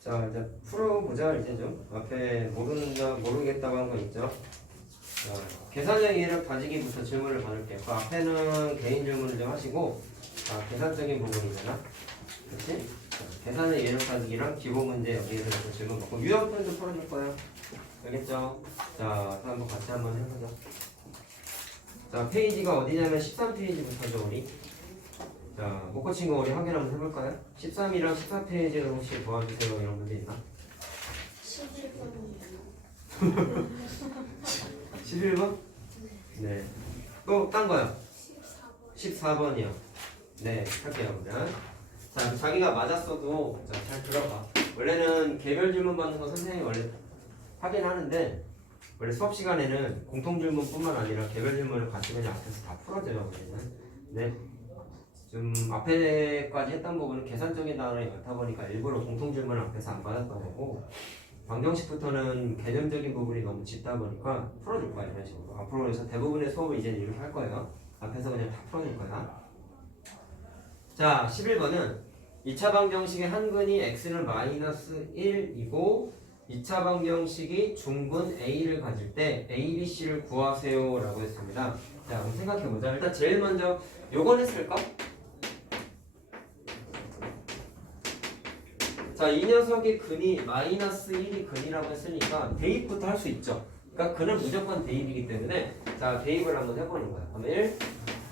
자, 이제 풀어보자. 이제 좀 앞에 모르겠다고 한 거 있죠. 자, 계산적 이해력 다지기부터 질문을 받을게요. 그 앞에는 개인 질문을 좀 하시고, 계산적인 부분이잖아. 그렇지? 계산의 이해력 다지기랑 기본 문제 여기에 대해서 질문 받고 유형편도 풀어줄 거야. 알겠죠? 자, 한번 같이 한번 해보자. 자, 페이지가 어디냐면 13페이지부터죠, 우리. 자, 못 고친 거 우리 확인 한번 해볼까요? 13이랑 14페이지를 혹시 도와주세요. 이런 문제 있나? 11번이요. 11번? 네. 또 딴 거요? 14번. 14번이요. 네, 할게요, 그러면. 자, 자기가 맞았어도 잘 들어봐. 원래는 개별 질문 받는 거 선생님이 원래 하긴 하는데, 원래 수업 시간에는 공통 질문뿐만 아니라 개별 질문을 같이 그냥 앞에서 다 풀어줘요, 우리는. 네. 좀 앞에까지 했던 부분은 계산적인 단어이 많다 보니까 일부러 공통 질문을 앞에서 안 받았던 거고, 방정식부터는 개념적인 부분이 너무 짙다 보니까 풀어줄 거야, 이런 식으로. 앞으로 해서 대부분의 수업을 이제 이렇게 할 거예요. 앞에서 그냥 다 풀어줄 거야. 자, 11번은 2차 방정식의 한근이 x는 마이너스 1이고 2차 방정식이 중근 a를 가질 때 a, b, c를 구하세요 라고 했습니다. 자, 그럼 생각해보자. 일단 제일 먼저 요건 했을까? 자, 이 녀석의 근이 마이너스 1이 근이라고 했으니까 대입부터 할 수 있죠. 그러니까 근은 무조건 대입이기 때문에 자, 대입을 한번 해보는 거야. 그럼 1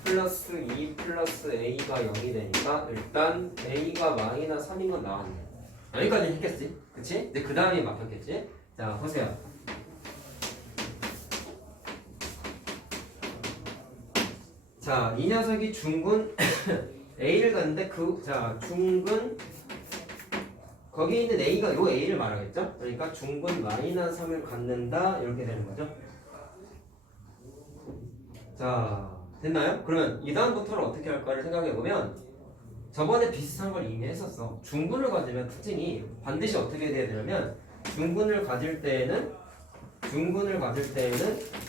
플러스 2 플러스 a가 0이 되니까 일단 a가 마이너스 3인 건 나왔네. 여기까지 했겠지? 그치? 이제 그 다음이 막혔겠지? 자, 보세요. 자, 이 녀석이 중근 a를 갔는데 중근 거기 있는 a가 요 a를 말하겠죠? 그러니까 중근 마이너스 3을 갖는다 이렇게 되는 거죠. 자, 됐나요? 그러면 이 다음부터는 어떻게 할까를 생각해보면 저번에 비슷한 걸 이미 했었어. 중근을 가지면 특징이 반드시 어떻게 돼야 되냐면 중근을 가질 때에는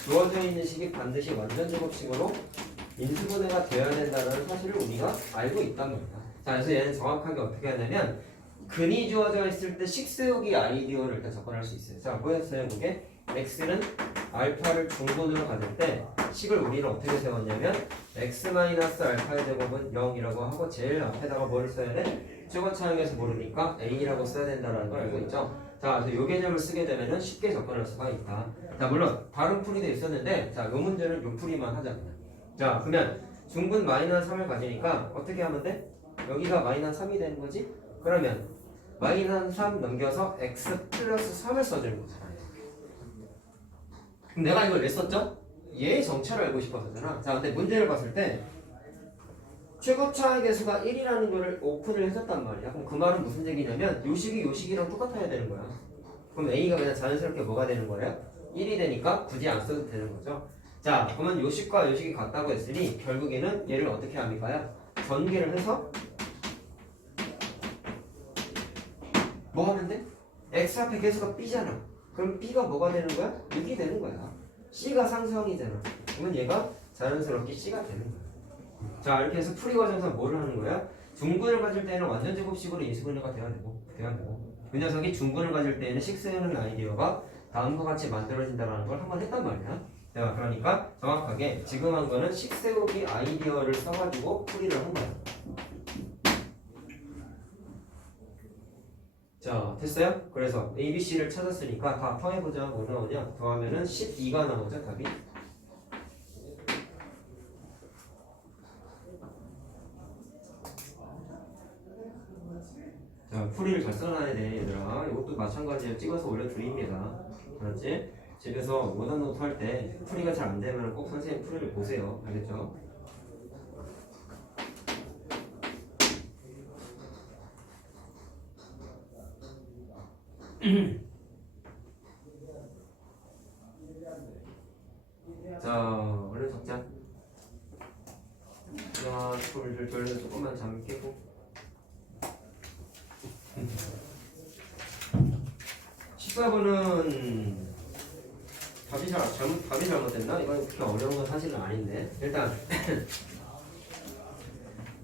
주어져 있는 식이 반드시 완전 제곱식으로 인수분해가 되어야 된다는 사실을 우리가 알고 있단 말이야. 자, 그래서 얘는 정확하게 어떻게 하냐면 근이 주어져 있을 때 식 세우기 아이디어를 일단 접근할 수 있어요. 자, 뭐였어요? 그게 x는 알파를 중근으로 가질 때 식을 우리는 어떻게 세웠냐면 x-알파의 제곱은 0이라고 하고 제일 앞에다가 뭐를 써야 돼? 주거 차항에서 모르니까 a라고 써야 된다는 걸 알고 있죠. 자, 그래서 이 개념을 쓰게 되면 쉽게 접근할 수가 있다. 자, 물론 다른 풀이도 있었는데 자, 이 문제는 이 풀이만 하자 그냥. 자, 그러면 중근 마이너스 3을 가지니까 어떻게 하면 돼? 여기가 마이너스 3이 되는 거지? 그러면 마이너스 3 넘겨서 x 플러스 3을 써주는 거잖아. 그럼 내가 이걸 왜 썼죠? 얘의 정체를 알고 싶어서잖아. 자, 근데 문제를 봤을 때 최고 차의 개수가 1이라는 거를 오픈을 해줬단 말이야. 그럼 그 말은 무슨 얘기냐면 요 식이 요 식이랑 똑같아야 되는 거야. 그럼 a가 그냥 자연스럽게 뭐가 되는 거예요? 1이 되니까 굳이 안 써도 되는 거죠. 자, 그러면 요 식과 요 식이 같다고 했으니 결국에는 얘를 어떻게 합니까? 전개를 해서 뭐 하면 돼? x 앞에 개수가 b잖아. 그럼 b가 뭐가 되는 거야? 6이 되는 거야. c가 상수항이잖아. 그러면 얘가 자연스럽게 c가 되는 거야. 자, 이렇게 해서 풀이 과정에서 뭐를 하는 거야? 중근을 가질 때는 완전 제곱식으로 인수분해가 돼야 되고 이 녀석이 중근을 가질 때는 식 세우는 아이디어가 다음과 같이 만들어진다는 걸 한번 했단 말이야. 자, 그러니까 정확하게 지금 한 거는 식 세우기 아이디어를 써가지고 풀이를 한 거야. 자, 됐어요? 그래서 A, B, C를 찾았으니까 다 더해보자. 뭐 나오냐? 더하면은 12가 나오죠, 답이. 자, 풀이를 잘 써놔야 돼, 얘들아. 이것도 마찬가지로 찍어서 올려드립니다. 알았지? 집에서 원어노트 할 때 풀이가 잘 안 되면 꼭 선생님 풀이를 보세요. 알겠죠? 자, 얼른 적자. 자, 돌려서 조금만 잠 깨고. (14번은) 답이 잘못됐나? 이건 그렇게 어려운 건 사실은 아닌데. 일단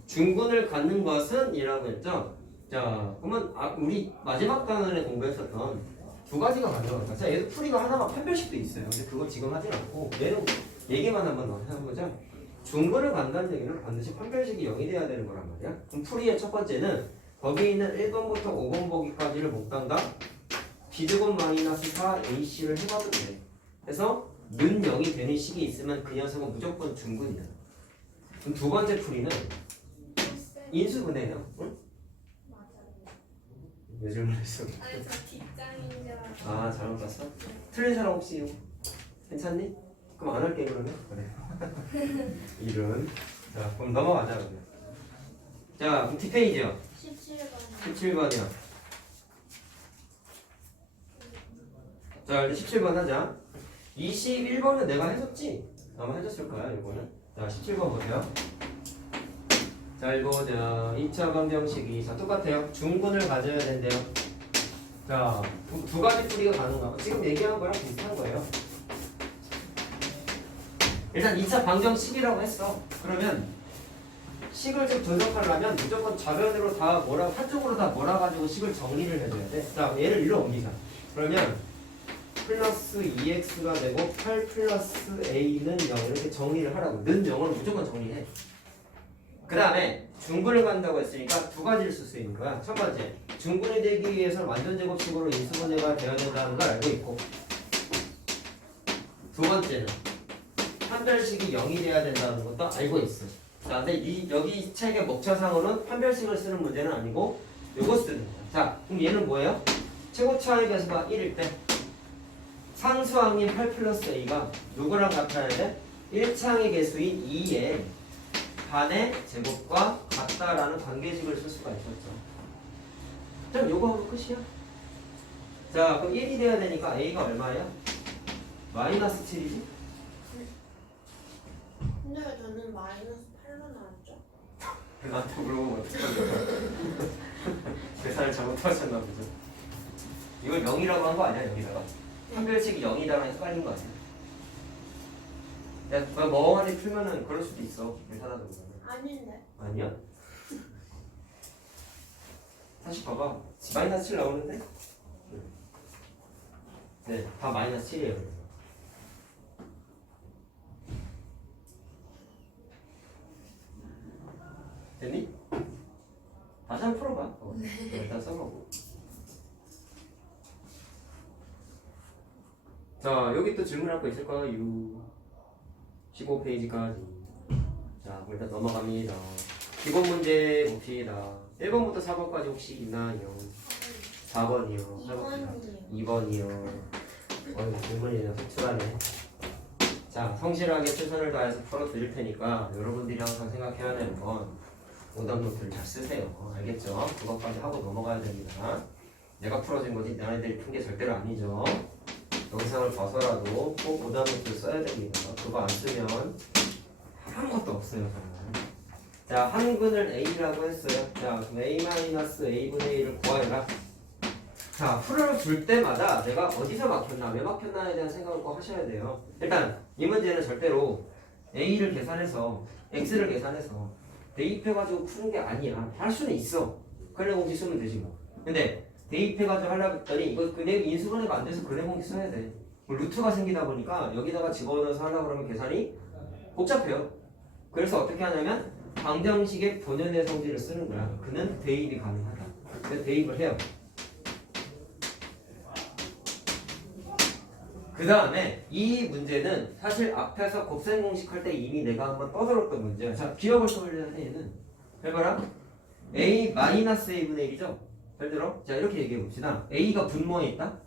중근을 갖는 것은 이라고 했죠. 자, 그러면 우리 마지막 단원에 공부했었던 두 가지가 가능합니다. 자, 얘도 풀이가 하나가 판별식도 있어요. 근데 그거 지금 하진 않고 얘는 얘기만 한번 더 해보자. 중근을 간다는 얘기는 반드시 판별식이 0이 돼야 되는 거란 말이야. 그럼 풀이의 첫 번째는 거기 있는 1번부터 5번 보기까지를 못 간다. B제곱 마이너스 4AC를 해봐도 돼. 그래서 는 0이 되는 식이 있으면 그 녀석은 무조건 중근이야. 그럼 두 번째 풀이는 인수분해예요. 응? 맞아요. 왜 질문했어? 아니 저 뒷장인 줄 알았어. 아 잘못 봤어? 틀린 사람 혹시 괜찮니? 그럼 안 할게 그러면? 그래. 이름. 자 그럼 넘어가자 그러면. 자 그럼 뒷페이지요. 17번. 17번이요. 자 이제 17번 하자. 21번은 내가 해줬지? 아마 해줬을 거야 이거는. 자 17번 보세요. 자 이거 보자. 2차 방정식이 자 똑같아요. 중근을 가져야 된대요. 자 두 가지 풀이가 가능하고 지금 얘기한 거랑 비슷한 거예요. 일단 2차 방정식이라고 했어. 그러면 식을 좀 분석하려면 무조건 좌변으로 다 몰아 한쪽으로 다 몰아가지고 식을 정리를 해줘야 돼. 자 얘를 일로 옮기자. 그러면 플러스 2x가 되고 8 플러스 a는 0 이렇게 정리를 하라고. 는 0으로 무조건 정리해. 그 다음에 중근을 간다고 했으니까 두 가지를 쓸 수 있는 거야. 첫 번째, 중근이 되기 위해서 완전 제곱식으로 인수분해가 되어야 된다는 걸 알고 있고, 두 번째는 판별식이 0이 돼야 된다는 것도 알고 있어. 자, 근데 여기 책의 목차상으로는 판별식을 쓰는 문제는 아니고 요거 쓰는 거야. 자, 그럼 얘는 뭐예요? 최고 차의 개수가 1일 때 상수항인 8 플러스 a가 누구랑 같아야 돼? 1창의 개수인 2의 반의 제곱과 같다라는 관계식을 쓸 수가 있었죠. 그럼 요거 하고 끝이야. 자, 그럼 1이 돼야 되니까 a가 얼마예요? 마이너스 7이지? 근데 왜 저는 마이너스 8로 나왔죠? 나한테 물어보면 어떡하냐. 계산을 잘못하셨나 보죠. 이걸 0이라고 한 거 아니야, 여기다가? 판별식이 0이다라고 헷갈린 거 아니야? 야, 너 멍하니 풀면은 그럴 수도 있어. 계산하다 보면. 아닌데. 아니야? 다시 봐봐. 마이너스 7 나오는데? 네, 다 마이너스 7이에요. 됐니? 다시 한번 풀어봐. 일단 써보고. 자, 여기 또 질문할 거 있을 거야. 15페이지까지. 자, 그럼 일단 넘어갑니다. 기본 문제 봅시다. 1번부터 4번까지 혹시 있나요? 4번이요. 2번이요. 2번이요. 질문이 속출하네. 자, 성실하게 최선을 다해서 풀어드릴 테니까 여러분들이 항상 생각해야 되는 건 오답 노트를 잘 쓰세요. 알겠죠? 그것까지 하고 넘어가야 됩니다. 내가 풀어준 거지 너네들이 푼 게 절대로 아니죠. 영상을 봐서라도 꼭 오답 노트를 써야 됩니다. 그거 안 쓰면 아무것도 없어요. 저는. 자, 한근을 A라고 했어요. 자, 그럼 A-A분의 1을 구하여라. 자, 풀을 줄 때마다 내가 어디서 막혔나, 왜 막혔나에 대한 생각을 꼭 하셔야 돼요. 일단 이 문제는 절대로 A를 계산해서 X를 계산해서 대입해가지고 푸는 게 아니야. 할 수는 있어. 근해 공식 쓰면 되지 뭐. 근데 대입해가지고 하려고 했더니 이거 근해 인수분해가 안 돼서 근해 공식 써야 돼. 루트가 생기다 보니까 여기다가 집어넣어서 하려고 그러면 계산이 복잡해요. 그래서 어떻게 하냐면 방정식의 본연의 성질을 쓰는 거야. 그는 대입이 가능하다. 그래서 대입을 해요. 그 다음에 이 문제는 사실 앞에서 곱셈 공식 할 때 이미 내가 한번 떠들었던 문제야. 자, 기억을 떠올려야 해. 얘는 해봐라. A-A분의 1이죠? 잘 들어? 자, 이렇게 얘기해 봅시다. A가 분모에 있다?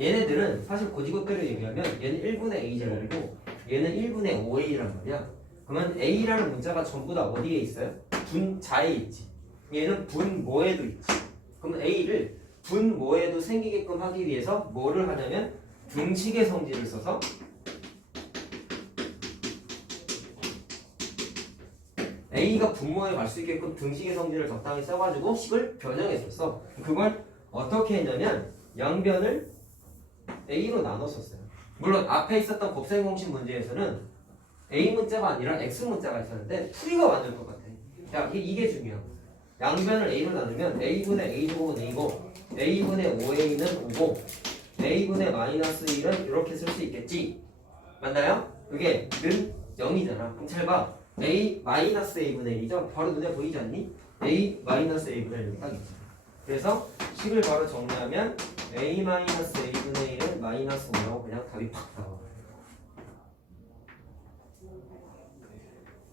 얘네들은 사실 고지고대로 얘기하면 얘는 1분의 A제곱이고 얘는 1분의 5A란 말이야. 그러면 A라는 문자가 전부 다 어디에 있어요? 분자에 있지. 얘는 분모에도 있지. 그럼 A를 분모에도 생기게끔 하기 위해서 뭐를 하냐면 등식의 성질을 써서 A가 분모에 갈 수 있게끔 등식의 성질을 적당히 써가지고 식을 변형했었어. 그걸 어떻게 했냐면 양변을 A로 나눴었어요. 물론 앞에 있었던 곱셈 공식 문제에서는 A 문자가 아니라 X 문자가 있었는데 풀이가 완전 똑같아. 야, 이게 중요하고. 양변을 a로 나누면 a분의 a제곱은 a고 a분의 5a는 5고 a분의 마이너스 1은 이렇게 쓸 수 있겠지. 맞나요? 그게 는 0이잖아. 그럼 잘 봐. a 마이너스 a분의 1이죠. 바로 눈에 보이지 않니? a 마이너스 a분의 1이 딱 있어. 그래서 식을 바로 정리하면 a 마이너스 a분의 1은 마이너스 5라고 그냥 답이 팍 나와.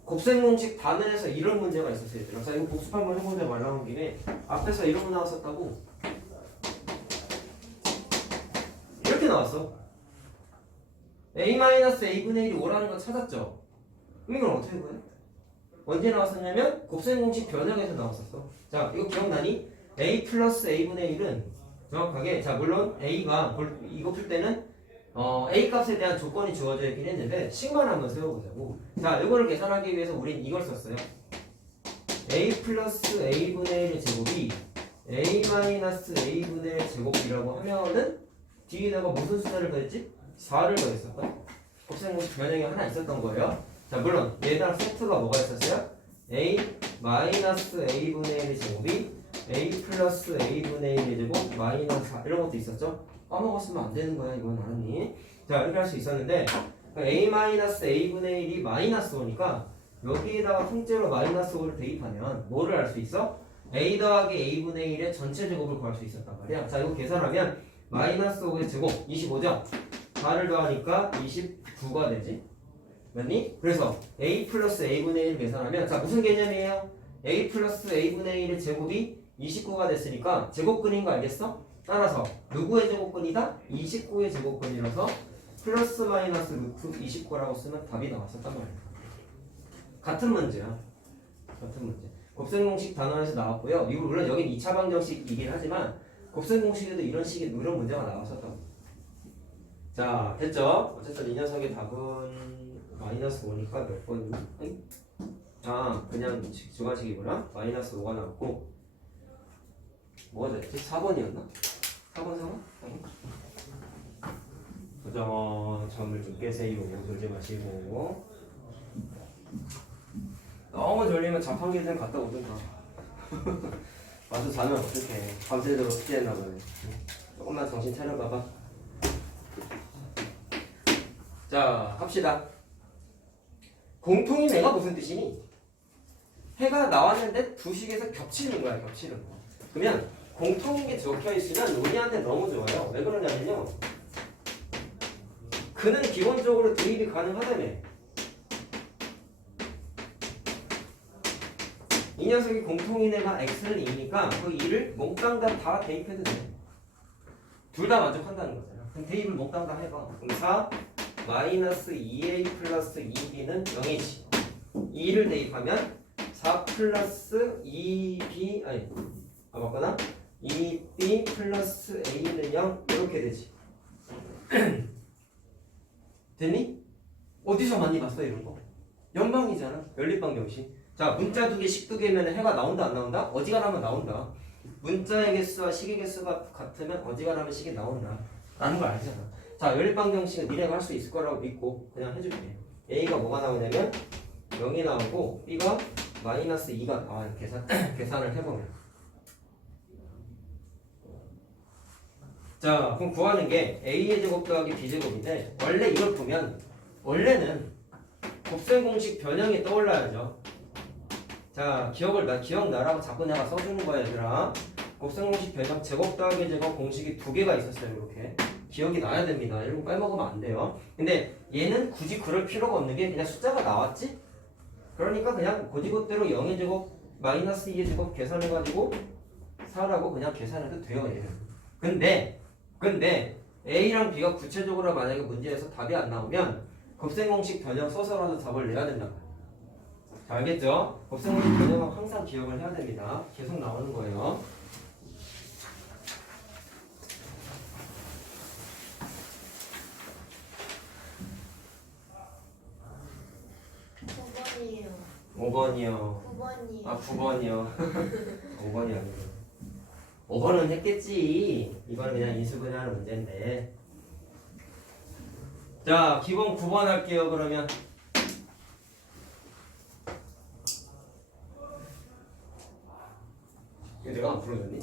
곱셈공식 단원에서 이런 문제가 있었어요. 얘들아. 자, 이거 복습 한번 해보자 말 나온 김에 앞에서 이런 거 나왔었다고. 이렇게 나왔어. a-a분의 1이 5라는 거 찾았죠? 그럼 이건 어떻게 구해? 언제 나왔었냐면 곱셈공식 변형에서 나왔었어. 자, 이거 기억나니? a 플러스 a분의 1은 정확하게, 자 물론 a가 이거 풀 때는 a 값에 대한 조건이 주어져 있긴 했는데 식만 한번 세워보자고. 자, 이거를 계산하기 위해서 우린 이걸 썼어요. a 플러스 a분의 1의 제곱이 a 마이너스 a분의 1 제곱이라고 하면은 뒤에다가 무슨 숫자를 더했지? 4를 더했었거든. 곱셈공식 변형이 하나 있었던 거예요. 자, 물론 얘랑 세트가 뭐가 있었어요? a 마이너스 a분의 1의 제곱이 a 플러스 a분의 1의 제곱 마이너스 4 이런 것도 있었죠? 까먹었으면 안 되는 거야. 이건 알았니? 자, 이렇게 할 수 있었는데 a 마이너스 a분의 1이 마이너스 5니까 여기에다가 통째로 마이너스 5를 대입하면 뭐를 알 수 있어? a 더하기 a분의 1의 전체 제곱을 구할 수 있었단 말이야. 자, 이거 계산하면 마이너스 5의 제곱 25죠? 4를 더하니까 29가 되지. 맞니? 그래서 a 플러스 a분의 1 계산하면 자, 무슨 개념이에요? a 플러스 a분의 1의 제곱이 29가 됐으니까 제곱근인 거 알겠어? 따라서 누구의 제곱근이다? 29의 제곱근이라서 플러스 마이너스 루트 29라고 쓰면 답이 나왔었단 말이야. 같은 문제야. 같은 문제. 곱셈공식 단원에서 나왔고요. 이거 물론 여긴 2차 방정식이긴 하지만 곱셈공식에도 이런 문제가 나왔었던. 자, 됐죠? 어쨌든 이 녀석의 답은 마이너스 5니까 몇 번? 아, 그냥 주관식이구나. 마이너스 5가 나왔고 뭐가 됐지? 4번이었나? 4번 상황? 점을 좀 깨세요. 졸지 마시고. 너무 졸리면 자판기든 갔다 오든가. 와서 자면 어떡해. 밤새도록 숙제했나 보네. 조금만 정신 차려봐봐. 자, 합시다. 공통인 애가 무슨 뜻이니? 해가 나왔는데 두 식에서 겹치는 거야, 겹치는 거. 그러면 공통인 게 적혀 있으면 우리한테 너무 좋아요. 왜 그러냐면요. 그는 기본적으로 대입이 가능하다며. 이 녀석이 공통인 애가 x를 2니까 그 2를 몽땅 다 대입해도 돼. 둘 다 만족한다는 거잖아. 그럼 대입을 몽땅 다 해봐. 그럼 4 마이너스 2a 플러스 2b는 0이지. 2를 대입하면 4 플러스 2b 맞거나 2b 플러스 a는 0 이렇게 되지. 됐니? 어디서 많이 봤어 이런 거? 연방이잖아. 연립방정식. 자, 문자 두 개, 식 두 개면 해가 나온다 안 나온다? 어지간하면 나온다. 문자의 개수와 식의 개수가 같으면 어지간하면 식이 나온다 라는 걸 알잖아. 자, 연립방정식은 니네가 할 수 있을 거라고 믿고 그냥 해줄게. a가 뭐가 나오냐면 0이 나오고 b가 마이너스 2가 나와요. 계산을 해보면. 자, 그럼 구하는 게 a의 제곱 더하기 b제곱인데 원래 이걸 보면 원래는 곱셈공식 변형이 떠올라야죠. 자, 기억나라고 자꾸 내가 써주는 거야 얘들아. 곱셈공식 변형 제곱 더하기 제곱 공식이 두 개가 있었어요. 이렇게 기억이 나야 됩니다. 이런 거 빼먹으면 안 돼요. 근데 얘는 굳이 그럴 필요가 없는 게 그냥 숫자가 나왔지? 그러니까 그냥 고지고대로 0의 제곱 마이너스 2의 제곱 계산해가지고 4라고 그냥 계산해도 돼요. 얘는. 근데 A랑 B가 구체적으로 만약에 문제에서 답이 안 나오면 곱셈공식 변형 써서라도 답을 내야 된다. 자, 알겠죠? 곱셈공식 변형은 항상 기억을 해야 됩니다. 계속 나오는 거예요.9번이에요. 5번이요. 9번이에요. 아, 9번이요. 5번이 아니고 5번은 했겠지. 이거는 그냥 인수분해하는 문제인데. 자, 기본 9번 할게요. 그러면 내가 안 풀어줬니?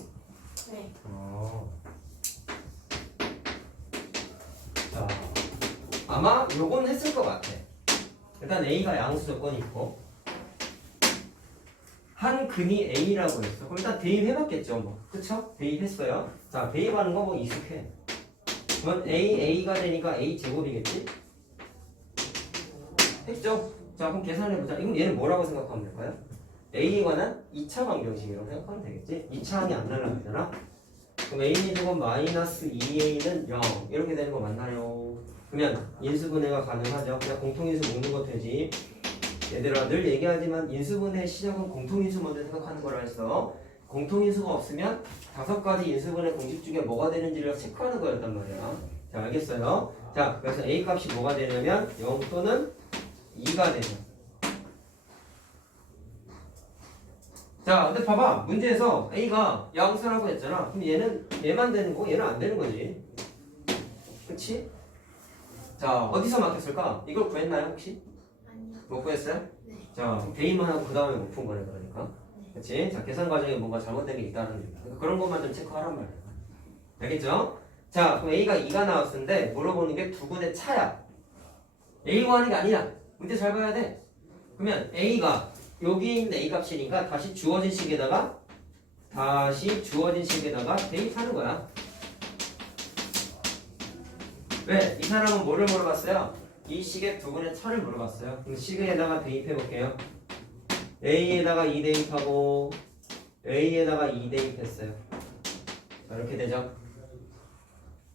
네. 자, 아마 요건 했을 것 같아. 일단 A가 양수 조건이 있고 한 근이 A라고 했어. 그럼 일단 대입해봤겠죠, 뭐. 그쵸? 대입했어요. 자, 대입하는 거 뭐 익숙해. 그러면 A가 되니까 A 제곱이겠지? 했죠? 자, 그럼 계산해보자. 이건 얘는 뭐라고 생각하면 될까요? A에 관한 2차 방정식이라고 생각하면 되겠지? 2차 항이 안 날라가잖아? 그럼 A 제곱 마이너스 2A는 0 이렇게 되는 거 맞나요? 그러면 인수분해가 가능하죠. 그냥 공통인수 묶는 거 되지. 얘들아 늘 얘기하지만 인수분해 시작은 공통인수 먼저 생각하는 거라 했어. 공통인수가 없으면 5가지 인수분해 공식 중에 뭐가 되는지를 체크하는 거였단 말이야. 자, 알겠어요? 자, 그래서 A 값이 뭐가 되냐면 0 또는 2가 되죠. 자, 근데 봐봐. 문제에서 A가 양수라고 했잖아. 그럼 얘만 되는 거고 얘는 안 되는 거지. 그치? 자, 어디서 막혔을까? 이걸 구했나요, 혹시? 아니요. 못 구했어요? 네. 자, 대입만 하고 그 다음에 못 푼 거네, 그러니까. 네. 그치? 자, 계산 과정에 뭔가 잘못된 게 있다는 얘기야. 그러니까 그런 것만 좀 체크하란 말이야. 알겠죠? 자, 그럼 A가 2가 나왔는데 물어보는 게 두 분의 차야. A가 하는 게 아니야. 문제 잘 봐야 돼. 그러면 A가 여기 있는 A 값이니까 다시 주어진 식에다가 대입하는 거야. 왜? 이 사람은 뭐를 물어봤어요? 이 식의 두 분의 차를 물어봤어요. 그럼 식에다가 대입해 볼게요. A에다가 2 대입하고 A에다가 2 대입했어요. 자, 이렇게 되죠?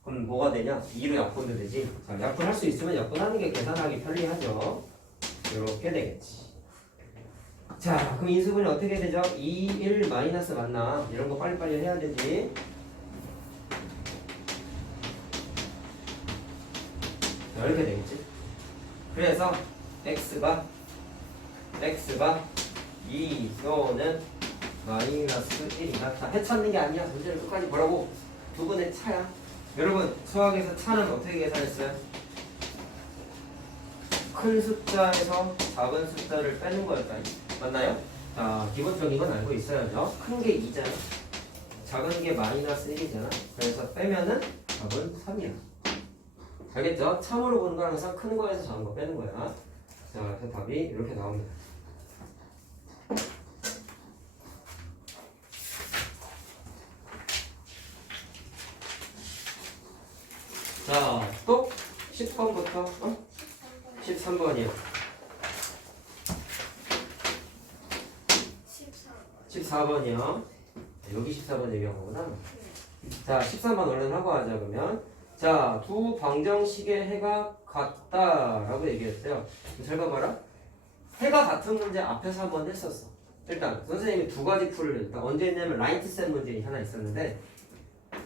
그럼 뭐가 되냐? 2로 약분도 되지. 자, 약분할 수 있으면 약분하는 게 계산하기 편리하죠. 이렇게 되겠지. 자, 그럼 인수분해 어떻게 되죠? 2, 1, 마이너스 맞나? 이런 거 빨리빨리 해야 되지. 자, 이렇게 되겠지. 그래서 x가 2 또는 마이너스 1이다. 자, 해찾는 게 아니야. 문제를 끝까지 보라고. 두 분의 차야. 여러분, 수학에서 차는 어떻게 계산했어요? 큰 숫자에서 작은 숫자를 빼는 거였다. 맞나요? 자, 기본적인 건 알고 있어야죠. 큰 게 2잖아. 작은 게 마이너스 1이잖아. 그래서 빼면은 답은 3이야. 알겠죠? 참으로 보는 건 항상 큰 거에서 작은 거 빼는 거야. 자, 그래서 답이 이렇게 나옵니다. 자, 또 10번부터 13번이요. 14번이요. 여기 14번 얘기한 거구나. 자, 13번 얼른 하고 하자, 그러면. 자, 두 방정식의 해가 같다라고 얘기했어요. 잘 봐봐라. 해가 같은 문제 앞에서 한번 했었어. 일단, 선생님이 두 가지 풀을 일단 언제 했냐면 라이트셋 문제 하나 있었는데,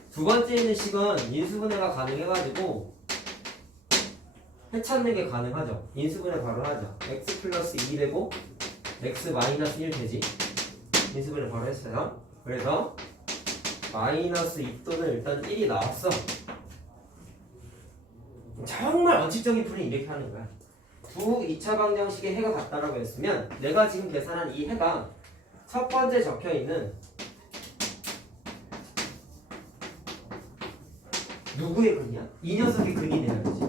두 번째 있는 식은 인수분해가 가능해가지고, 해 찾는 게 가능하죠. 인수분해 바로 하죠. x 플러스 2 되고, x 마이너스 1 되지. 인수분해 바로 했어요. 그래서 마이너스 2 또는 일단 1이 나왔어. 정말 원칙적인 풀이 이렇게 하는 거야. 두 2차 방정식의 해가 같다라고 했으면 내가 지금 계산한 이 해가 첫 번째 적혀있는 누구의 근이야? 이 녀석의 근이 돼야 되지.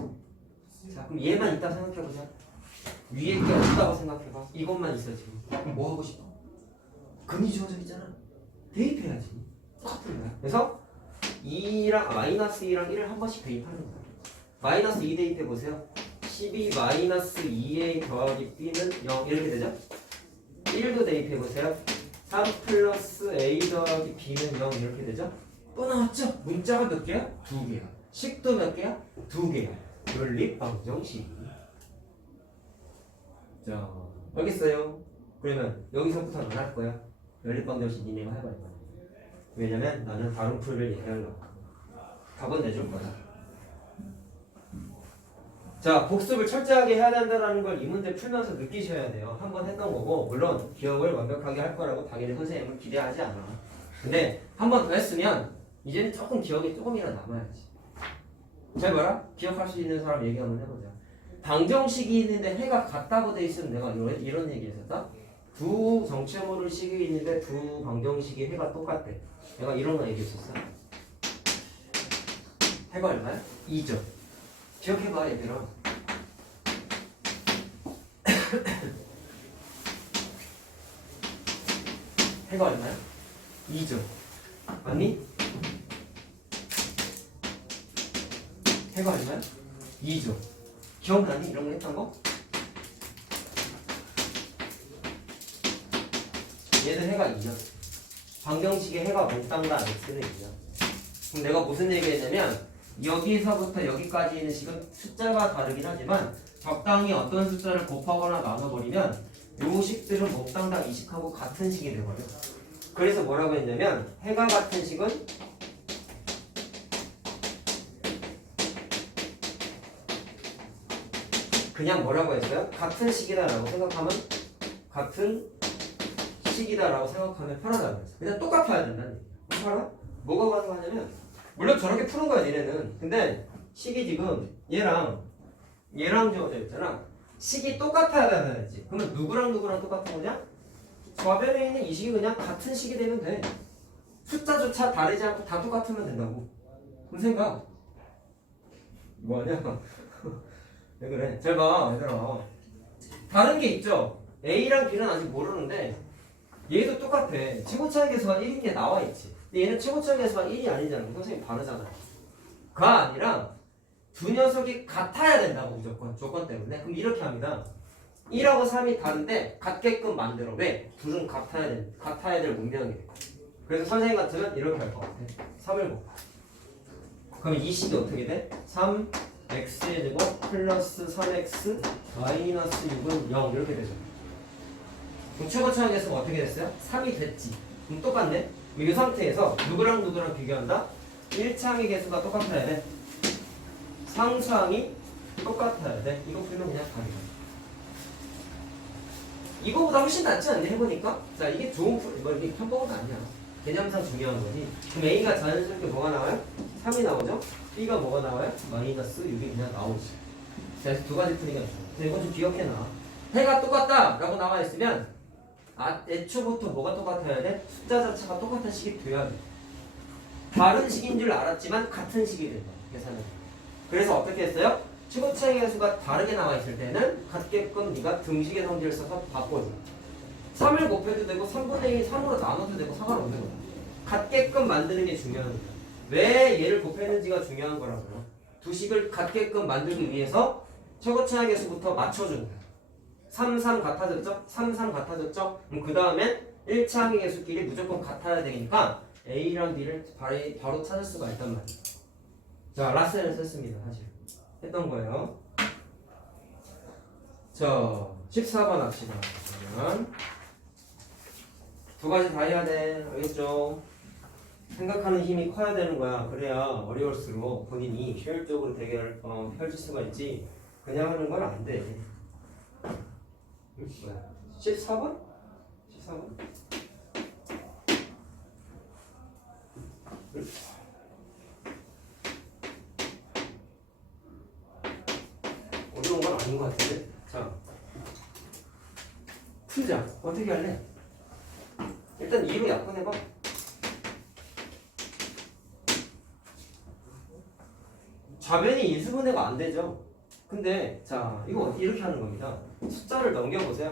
자, 그럼 얘만 있다 생각해보자. 위에 게 없다고 생각해봐. 이것만 있어 지금. 그럼 뭐 하고 싶어? 근이 주어져 있잖아. 대입해야지. 똑같은 거야. 그래서 2랑 마이너스 2랑 1을 한 번씩 대입하는 거야. 마이너스 2 대입해 보세요. 12 마이너스 2a 더하기 b는 0 이렇게 되죠? 1도 대입해 보세요. 3 플러스 a 더하기 b는 0 이렇게 되죠? 또 나왔죠? 문자가 몇 개야? 2개야. 식도 몇 개야? 2개야. 연립방정식. 자, 알겠어요? 그러면 여기서부터는 안 할 거야. 연립방정식 니네가 해봐. 왜냐면 나는 다른 풀을 얘기하려고. 답은 내줄 거야. 자, 복습을 철저하게 해야 된다는 걸 이 문제 풀면서 느끼셔야 돼요. 한 번 했던 거고, 물론 기억을 완벽하게 할 거라고 당연히 선생님은 기대하지 않아. 근데 한 번 더 했으면 이제는 조금 기억이 조금이라도 남아야지. 잘 봐라. 기억할 수 있는 사람 얘기 한번 해보자. 방정식이 있는데 해가 같다고 돼 있으면 내가 이런 얘기 했었다. 두 정체모를 식이 있는데 두 방정식의 해가 똑같대. 내가 이런 거 얘기했었어. 해가 얼마야? 2죠. 기억해봐 얘들아. 해가 얼마야? 2죠. 맞니? 해가 얼마야? 2죠. 기억나니? 이런 거 했던 거? 얘는 해가 2야. 방정식의 해가 몽땅 다 x는 2야. 그럼 내가 무슨 얘기 했냐면 여기서부터 여기까지 있는 식은 숫자가 다르긴 하지만 적당히 어떤 숫자를 곱하거나 나눠버리면 요 식들은 몽땅 다 이 식하고 같은 식이 되거든. 그래서 뭐라고 했냐면 해가 같은 식은 그냥 뭐라고 했어요? 같은 식이다라고 생각하면 같은 식이다라고 생각하면 편하다는 거죠. 그냥 똑같아야 된다는 얘기야. 알아? 뭐가 가능하냐면 물론 저렇게 푸는 거야 얘네는. 근데 식이 지금 얘랑 주어져 있잖아. 식이 똑같아야 되는지. 그러면 누구랑 똑같은 거냐? 좌변에 있는 이 식이 그냥 같은 식이 되면 돼. 숫자조차 다르지 않고 다 똑같으면 된다고. 무슨 생각? 뭐하냐? 왜 그래? 잘 봐, 얘들아. 다른 게 있죠? A랑 B는 아직 모르는데 얘도 똑같아. 최고차의 계수가 1인 게 나와 있지. 근데 얘는 최고차의 계수가 1이 아니잖아. 선생님 다르잖아. 가 아니라 두 녀석이 같아야 된다고 무조건. 조건 때문에. 그럼 이렇게 합니다. 1하고 3이 다른데 같게끔 만들어. 왜? 둘은 같아야 될 운명이 돼. 그래서 선생님 같으면 이렇게 할 것 같아. 3을 곱. 그럼 이 식이 어떻게 돼? 3x의 제곱 플러스 3x 마이너스 6은 0 이렇게 되죠. 그럼 최고차의 계수가 어떻게 됐어요? 3이 됐지. 그럼 똑같네. 이 상태에서 누구랑 비교한다? 1차항의 계수가 똑같아야 돼. 상수항이 똑같아야 돼. 이거 풀면 그냥 답이야. 이거보다 훨씬 낫지 않니? 해보니까? 자, 이게 좋은 이게 편법은 아니야. 개념상 중요한 거지. 그럼 A가 자연스럽게 뭐가 나와요? 3이 나오죠? B가 뭐가 나와요? 마이너스 6이 그냥 나오지. 그래서 두 가지 풀이가 있어. 이거 좀 기억해놔. 해가 똑같다! 라고 나와 있으면 애초부터 뭐가 똑같아야 돼? 숫자 자체가 똑같은 식이 돼야 돼. 다른 식인 줄 알았지만 같은 식이 된다. 계산은. 그래서 어떻게 했어요? 최고차의 계수가 다르게 나와 있을 때는 같게끔 네가 등식의 성질을 써서 바꿔줘. 3을 곱해도 되고 3분의 1 3으로 나눠도 되고 상관없는 거야. 같게끔 만드는 게 중요한 거야. 왜 얘를 곱했는지가 중요한 거라고요. 두 식을 같게끔 만들기 위해서 최고차의 계수부터 맞춰주는 거야. 3, 3 같아졌죠? 3, 3 같아졌죠? 그럼 그 다음엔 1차항의 계수끼리 무조건 같아야 되니까 A랑 B를 바로 찾을 수가 있단 말이에요. 자, 라스를 썼습니다. 사실 했던 거예요. 자, 14번 합시다. 그러면 두 가지 다 해야 돼. 알겠죠? 생각하는 힘이 커야 되는 거야. 그래야 어려울수록 본인이 효율적으로 대결을 펼칠 수가 있지. 그냥 하는 건 안 돼. 뭐야? 14번? 14번? 어려운 건 아닌 것 같은데? 자, 풀자. 어떻게 할래? 일단 2로 약분해봐. 좌변이 인수분해가 안 되죠. 근데 자, 이거 이렇게 하는 겁니다. 숫자를 넘겨보세요.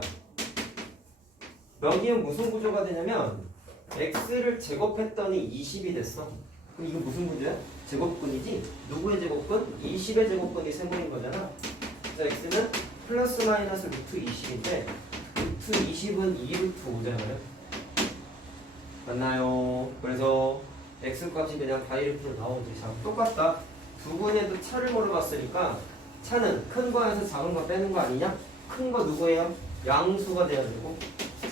여기는 무슨 구조가 되냐면 x를 제곱했더니 20이 됐어. 그럼 이거 무슨 구조야? 제곱근이지? 누구의 제곱근? 20의 제곱근이 세모인 거잖아. 그래서 x는 플러스 마이너스 루트 20인데 루트 20은 2루트 5잖아요. 맞나요? 그래서 x 값이 그냥 다이렉트로 나오지. 자, 똑같다. 두 분에도 차를 물어봤으니까 차는 큰 거에서 작은 거 빼는 거 아니냐? 큰 거 누구예요? 양수가 돼야 되고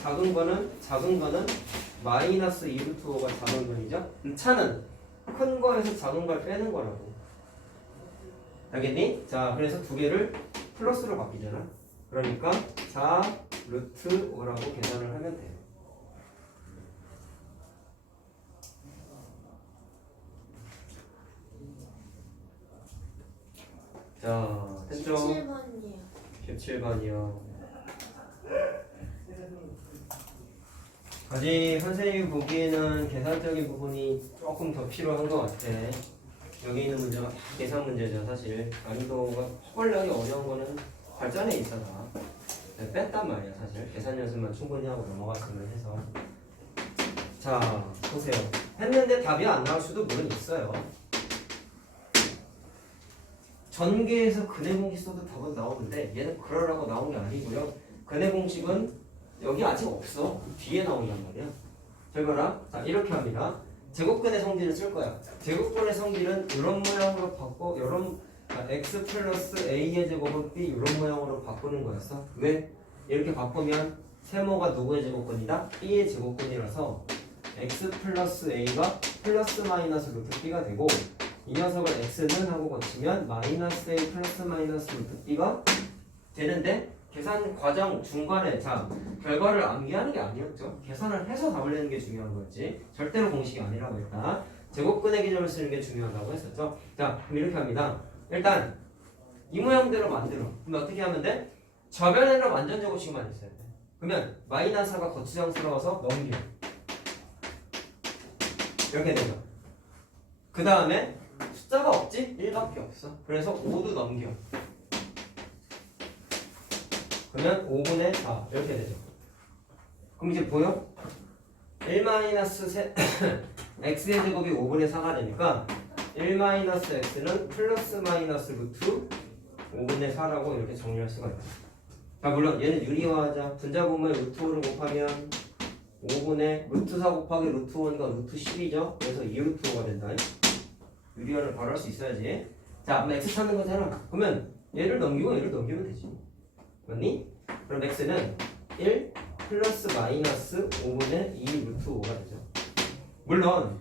작은 거는 마이너스 2루트 5가 작은 거이죠? 차는 큰 거에서 작은 걸 빼는 거라고. 알겠니? 자, 그래서 두 개를 플러스로 바뀌잖아. 그러니까 4 루트 5라고 계산을 하면 돼요. 자, 됐죠? 17번이에요. 17번이요. 아직 선생님이 보기에는 계산적인 부분이 조금 더 필요한 것 같아. 여기 있는 문제가 계산 문제죠. 사실 난이도가 허벌나게 어려운 거는 발전에 있어서 뺐단 말이야. 사실 계산 연습만 충분히 하고 넘어갔으면 해서. 자 보세요. 했는데 답이 안 나올 수도 물론 있어요. 전개에서 근해 공식 써도 답은 나오는데 얘는 그러라고 나온 게 아니고요. 근해 공식은 여기 아직 없어. 뒤에 나온단 말이야. 잘 봐라. 자 이렇게 합니다. 제곱근의 성질을 쓸 거야. 제곱근의 성질은 이런 모양으로 바꿔 이런 x 플러스 a의 제곱은 b 이런 모양으로 바꾸는 거였어. 왜? 이렇게 바꾸면 세모가 누구의 제곱근이다? b의 제곱근이라서 x 플러스 a가 플러스 마이너스 루트 b가 되고 이 녀석을 x는 하고 거치면 마이너스 a 플러스 마이너스 루트 b가 되는데 계산 과정 중간에 자 결과를 암기하는 게 아니었죠. 계산을 해서 답을 내는 게 중요한 거지. 절대로 공식이 아니라고 했다. 제곱근의 기점을 쓰는 게 중요하다고 했었죠. 자 그럼 이렇게 합니다. 일단 이 모양대로 만들어. 그럼 어떻게 하면 돼? 저변에는 완전 제곱식만 있어야 돼. 그러면 마이너스 4가 거치장스러워서 넘겨. 이렇게 되죠. 그 다음에 숫자가 없지? 1밖에 없어. 그래서 5도 넘겨. 그러면 5분의 4 이렇게 되죠. 그럼 이제 보여? 1-3 x의 제곱이 5분의 4가 되니까 1-x는 플러스 마이너스 루트 5분의 4라고 이렇게 정리할 수가 있다. 자 물론 얘는 유리화하자. 분자분모에 루트 5를 곱하면 5분의 루트 4 곱하기 루트 5가 루트 10이죠. 그래서 2루트 5가 된다. 유리화를 바로 할 수 있어야지. 자 그럼 x 찾는 거잖아. 그러면 얘를 넘기고 얘를 넘기면 되지. 맞니? 그럼 x는 1 플러스 마이너스 5분의 2 루트 5가 되죠. 물론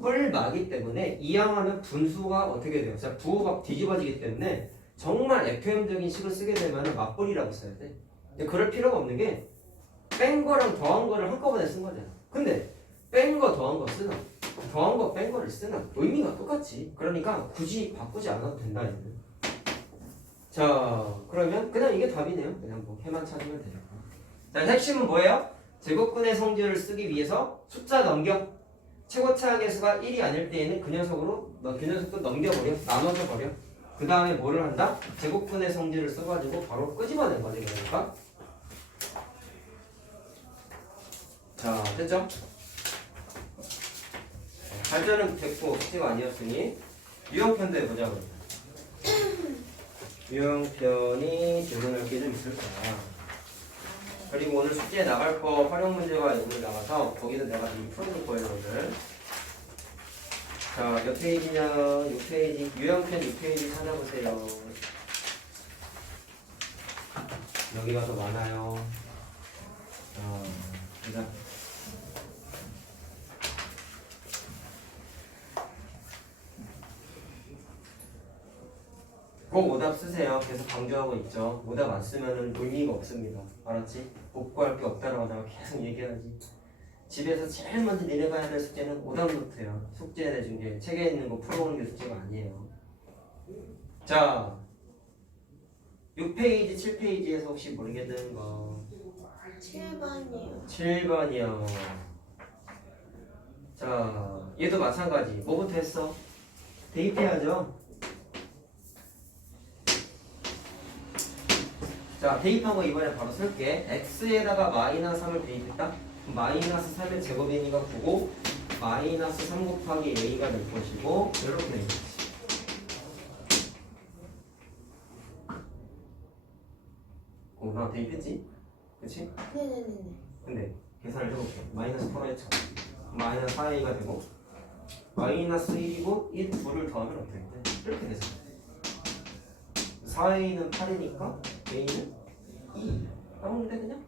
뿔마기 때문에 이항하면 분수가 어떻게 돼요? 자 부호가 뒤집어지기 때문에 정말 FM적인 식을 쓰게 되면 맞뿔이라고 써야 돼. 근데 그럴 필요가 없는 게 뺀 거랑 더한 거를 한꺼번에 쓴 거잖아. 근데 뺀 거 더한 거 쓰나 더한 거 뺀 거를 쓰나 의미가 똑같지. 그러니까 굳이 바꾸지 않아도 된다 얘는. 자 그러면 그냥 이게 답이네요. 그냥 뭐 해만 찾으면 되죠. 자 핵심은 뭐예요? 제곱근의 성질을 쓰기 위해서 숫자 넘겨. 최고차 계수가 1이 아닐 때에는 그 녀석도 넘겨버려. 나눠져 버려. 그 다음에 뭐를 한다? 제곱근의 성질을 써가지고 바로 끄집어낸 거지. 그러니까 자 됐죠? 발전은 됐고 숙제가 아니었으니 유형편도 해보자. 유형편이 질문할 게 좀 있을 거야. 그리고 오늘 숙제에 나갈 거 활용 문제가 오늘 나가서 거기서 내가 좀 풀어줄 거예요 오늘. 자 몇 페이지냐? 6페이지. 유형편 6페이지 찾아보세요. 여기가 더 많아요. 보자. 꼭 오답 쓰세요. 계속 강조하고 있죠. 오답 안 쓰면은 의미가 없습니다. 알았지? 복구할 게 없다라고 내가 계속 얘기하지. 집에서 제일 먼저 내려가야 될 숙제는 오답 노트예요. 숙제 내준 게 책에 있는 거 풀어오는 게 숙제가 아니에요. 자, 6페이지, 7페이지에서 혹시 모르겠는 거 7번이요. 7번이요. 자, 얘도 마찬가지. 뭐부터 했어? 대입해야죠. 자, 대입한 거 이번에 바로 쓸게. x에다가 마이너스 3을 대입했다. 마이너스 3의 제곱이니까 9고 마이너스 3 곱하기 a가 될 것이고 이렇게 되겠지. 나 대입했지? 그치? 네네네네. 근데 계산을 해볼게. 마이너스 8에 쳐. 마이너스 4a가 되고 마이너스 1이고 1, 2를 더하면 어떻게 돼? 이렇게 되죠. 4a는 8이니까 a는 2. 나오면 돼 그냥?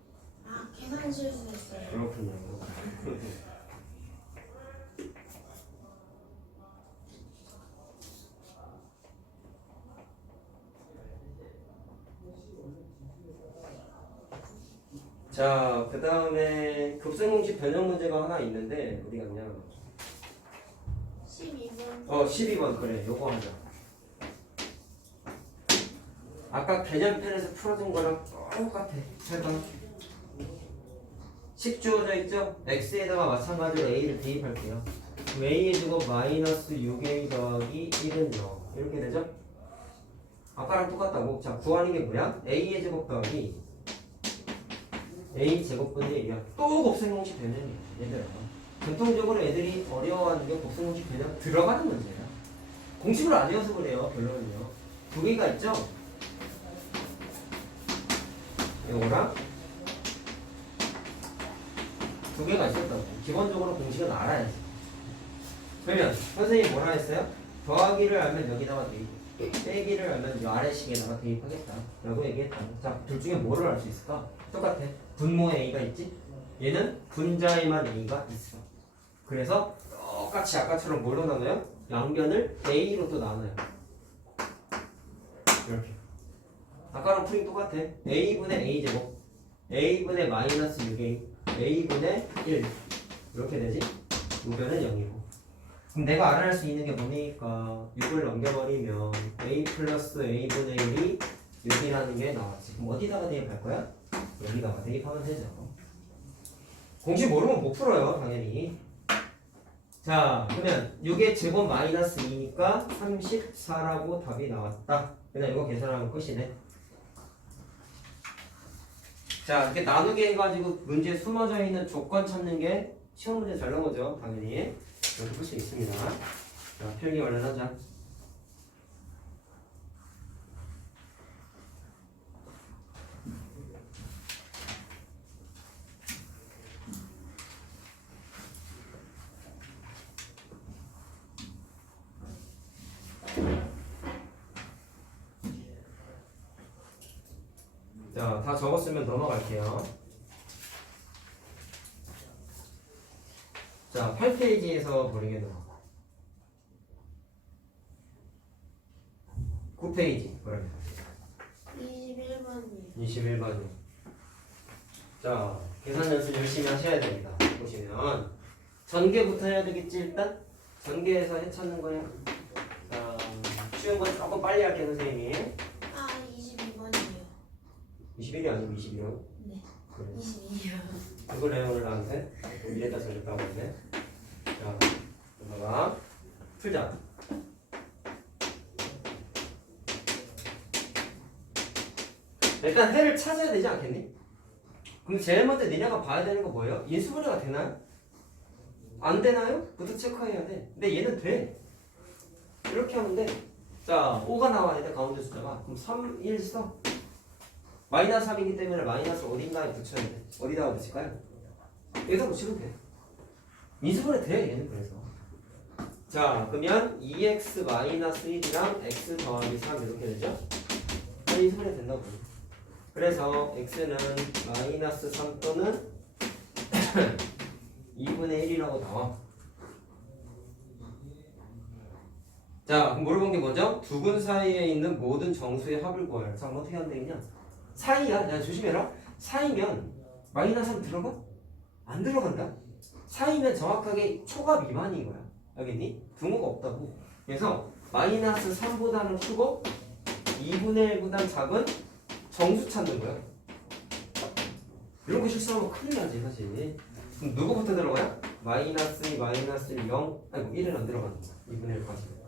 아 계산 실수했어요. 그렇군요. 자, 그 다음에 급생공식 변형 문제가 하나 있는데 어디 갔냐? 12번. 12번 그래. 요거 하자. 아까 개념편에서 풀어준 거랑 똑같아. 8번. 식 주어져 있죠? x에다가 마찬가지로 a를 대입할게요. 그럼 a의 제곱 마이너스 6a 더하기 1은 0 이렇게 되죠? 아까랑 똑같다고. 자, 구하는 게 뭐야? a의 제곱 더하기 a 제곱분의 1이야. 또 곱셈공식 되는 얘들아. 전통적으로 애들이 어려워하는 게 곱셈공식 그냥 들어가는 문제야. 공식으로 안 외워서 그래요. 결론은요. 두 개가 있죠? 요거랑 두 개가 있었다고. 기본적으로 공식은 알아야지. 그러면 선생님이 뭐라 했어요? 더하기를 알면 여기다가 대입, 빼기를 알면 이 아래식에다가 대입하겠다 라고 얘기했다고. 자, 둘 중에 뭐를 알 수 있을까? 똑같아. 분모에 a가 있지? 얘는 분자에만 a가 있어. 그래서 똑같이 아까처럼 뭘로 나눠요? 양변을 a로 또 나눠요. 이렇게. 아까랑 풀이 똑같아. a분의 a제곱, a분의 마이너스 6a, a분의 1 이렇게 되지? 우변은 0이고. 그럼 내가 알아낼 수 있는 게 뭐니까 6을 넘겨버리면 a 플러스 a분의 1이 6이라는 게 나왔지. 그럼 어디다가 대입할 거야? 여기다가 대입하면 되죠. 공식 모르면 못 풀어요 당연히. 자, 그러면 6의 제곱 마이너스 2니까 34라고 답이 나왔다. 그냥 이거 계산하면 끝이네. 자, 이렇게 나누기 해가지고 문제에 숨어져 있는 조건 찾는 게 시험 문제 잘 나오죠 당연히. 이렇게 풀 수 있습니다. 자, 필기 얼른 하자. 자, 다 적었으면 넘어갈게요. 자, 8페이지에서 보는 게 나와. 9페이지 그러면 21번이요. 21번이요. 자, 계산 연습 열심히 하셔야 됩니다. 보시면 전개부터 해야 되겠지. 일단 전개에서 해찾는 거야. 자, 쉬운 건 조금 빨리 할게요 선생님이. 아, 22번이요. 21이 아니고 21이요? 네. 그래. 22요. 그걸 해 오늘 나한테 이랬다 저랬다 하는데. 자, 넘어가. 풀자. 일단 해를 찾아야 되지 않겠니? 근데 제일 먼저 니네가 봐야 되는 거 뭐예요? 인수분해가 되나요? 안 되나요? 부터 체크해야 돼. 근데 얘는 돼. 이렇게 하면 돼. 자, 5가 나와야 돼 가운데 숫자가. 그럼 3, 1 써. 마이너스 3이기 때문에 마이너스 어딘가에 붙여야 돼. 어디다가 붙일까요? 여기다 붙이면 돼. 인수분해 돼 얘는. 그래서 자, 그러면 2x 마이너스 1이랑 x 더하기 3 이렇게 되죠? 인수분해 된다고. 그래서 x는 마이너스 3 또는 2분의 1이라고 나와. 자, 그럼 물어본 게 뭐죠? 두 근 사이에 있는 모든 정수의 합을 구하라. 자, 그럼 어떻게 하면 되겠냐? 사이야. 야, 조심해라. 사이면 마이너스 3 들어가? 안 들어간다. 사이면 정확하게 초가 미만인 거야. 알겠니? 분모가 없다고. 그래서 마이너스 3보다는 크고 2분의 1보다 작은 정수 찾는 거야. 이런 거 실수하면 큰일 나지 사실. 그럼 누구부터 들어가요? 마이너스 2, 마이너스 1, 0 아이고 1은 안 들어가는 거야. 2분의 1까지.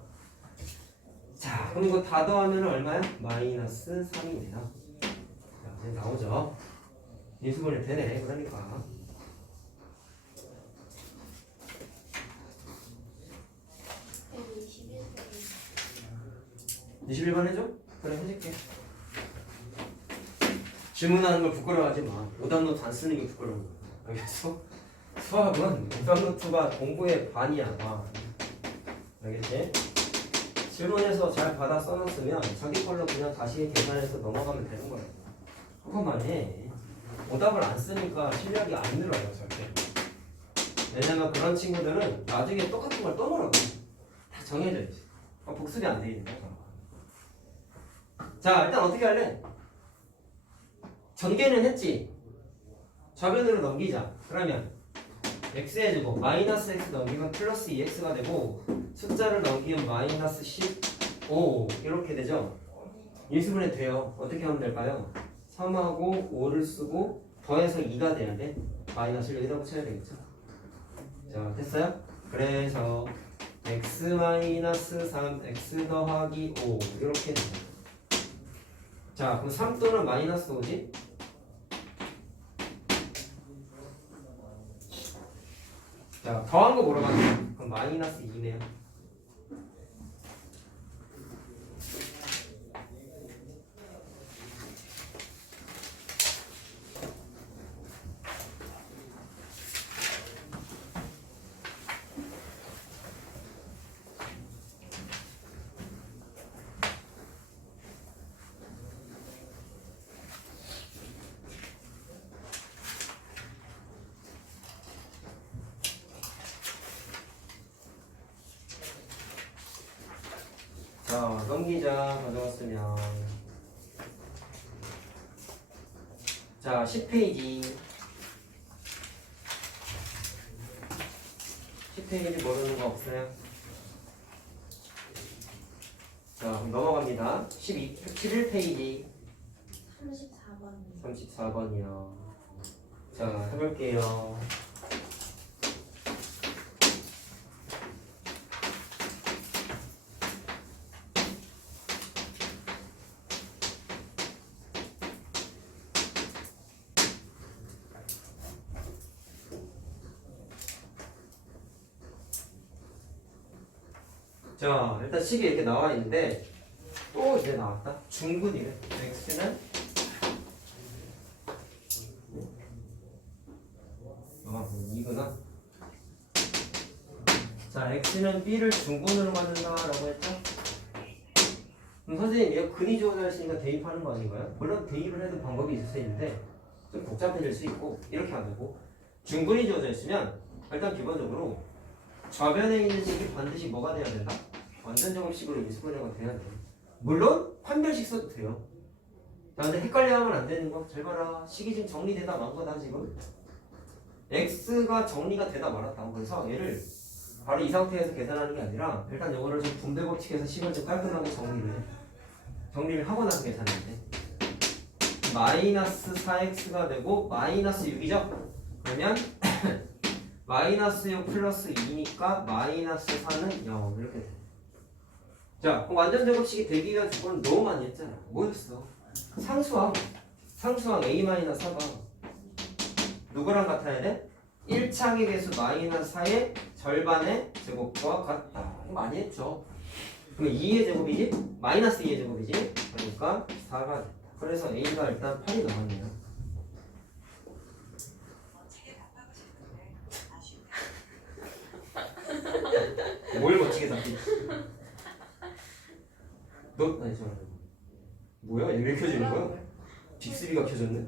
자, 그럼 이거 다 더하면 얼마야? 마이너스 3이 돼요. 자, 이제 나오죠. 인수분해 되네. 그러니까 21번 해줘? 그래, 해줄게. 질문하는 걸 부끄러워하지 마. 오답노트 안 쓰는 게 부끄러운 거야. 알겠어? 수학은 오답노트가 공부의 반이야, 반. 알겠지? 질문해서 잘 받아 써놨으면 자기 걸로 그냥 다시 계산해서 넘어가면 되는 거야. 그것만 해. 오답을 안 쓰니까 실력이 안 늘어요, 절대. 왜냐면 그런 친구들은 나중에 똑같은 걸 또 물어봐. 다 정해져 있어. 복습이 안 돼 있는 거야. 자, 일단 어떻게 할래? 전개는 했지. 좌변으로 넘기자. 그러면 x의 제곱 마이너스 x 넘기면 플러스 2x가 되고 숫자를 넘기면 마이너스 15 이렇게 되죠. 인수분해 돼요. 어떻게 하면 될까요? 3하고 5를 쓰고 더해서 2가 돼야 돼. 마이너스를 여기다 붙여야 되겠죠. 자, 됐어요? 그래서 x-3 x 더하기 5 이렇게 되죠. 자, 그럼 3 또는 마이너스 5지? 자, 더한 거 물어봤네. 그럼 마이너스 2네요. 자, 넘기자. 가져왔으면. 자, 10페이지. 10페이지 모르는 거 없어요? 자, 그럼 넘어갑니다. 11페이지. 34번이요. 34번이요. 자, 해볼게요. 자, 일단 식이 이렇게 나와 있는데 또 이제 나왔다. 중근이래. x는 이구나. 자, x는 b를 중근으로 만든다라고 했죠. 그럼 선생님 얘가 근이 주어져 있으니까 대입하는 거 아닌가요? 물론 대입을 해도 방법이 있을 수 있는데 좀 복잡해질 수 있고 이렇게 안 되고 중근이 주어져 있으면 일단 기본적으로 좌변에 있는 식이 반드시 뭐가 돼야 된다? 완전 정식으로 인수분해가 돼야 돼요. 물론 판별식 써도 돼요. 자, 근데 헷갈려하면 안 되는 거 잘 봐라. 식이 지금 정리되다 만 거다 지금. x가 정리가 되다 말았다. 그래서 얘를 바로 이 상태에서 계산하는 게 아니라 일단 이거를 좀 분배 법칙에서 식을 좀 깔끔하게 정리를 하고 나서 계산해야 돼. 마이너스 4x가 되고 마이너스 6이죠? 그러면 마이너스 6 플러스 2니까 마이너스 4는 0 이렇게 돼. 자, 그럼 완전 제곱식이 되기 위한 조건은 너무 많이 했잖아. 뭐였어? 상수항 a-4가 누구랑 같아야 돼? 1차의 개수 마이너스 4의 절반의 제곱과 같다. 이거 많이 했죠. 그럼 2의 제곱이지? 마이너스 2의 제곱이지? 그러니까 4가 됐다. 그래서 a가 일단 8이 나왔네요. 뭘 멋지게 답지? 아니 저 뭐야? 얘 왜 켜지는 거야? 빅스비가 켜졌네?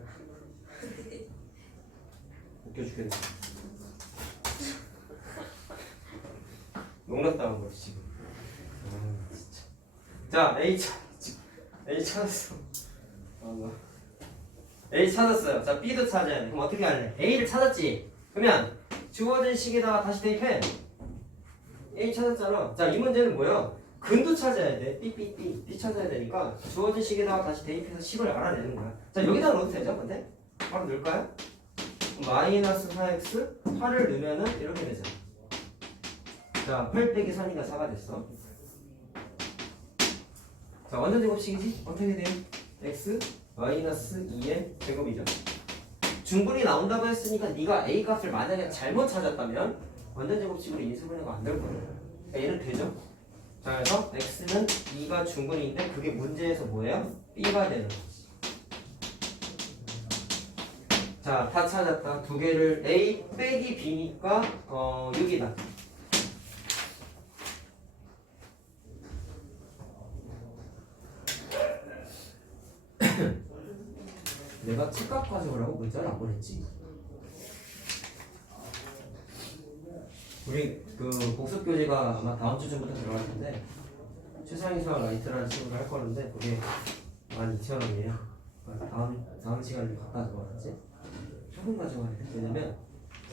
웃겨 죽겠네. 농락당한 거지 지금. 진짜. 자, A 찾았어. A 찾았어요. 자, B도 찾아야 돼. 그럼 어떻게 할래? A를 찾았지? 그러면 주어진 식에다가 다시 대입해. A 찾았잖아. 자, 이 문제는 뭐야? 근도 찾아야 돼. B 찾아야 되니까 주어진 식에다가 다시 대입해서 식을 알아내는 거야. 자, 여기다 넣어도 되죠? 근데? 바로 넣을까요? 마이너스 4x 8을 넣으면은 이렇게 되잖아. 자, 8 빼기 3이니까 4가 됐어. 자, 완전 제곱식이지? 어떻게 돼요? x 마이너스 2의 제곱이죠. 중분이 나온다고 했으니까 네가 a 값을 만약에 잘못 찾았다면 완전 제곱식으로 인수분해가 안 될 거예요. 그러니까 얘는 되죠. 자, 그래서 x는 2가 중근인데 그게 문제에서 뭐예요? b가 되는 거지. 자, 다 찾았다. 두 개를 a 빼기 b니까 6이다. 내가 책값 가져오라고 문자를 안 보냈지. 우리 그 복습 교재가 아마 다음 주쯤부터 들어갈 텐데 최상위 수학 라이트라는 친구를 할 거는데 그게 12,000원이에요. 다음 시간에 갖다 줘야지. 현금 가져와야 돼. 왜냐면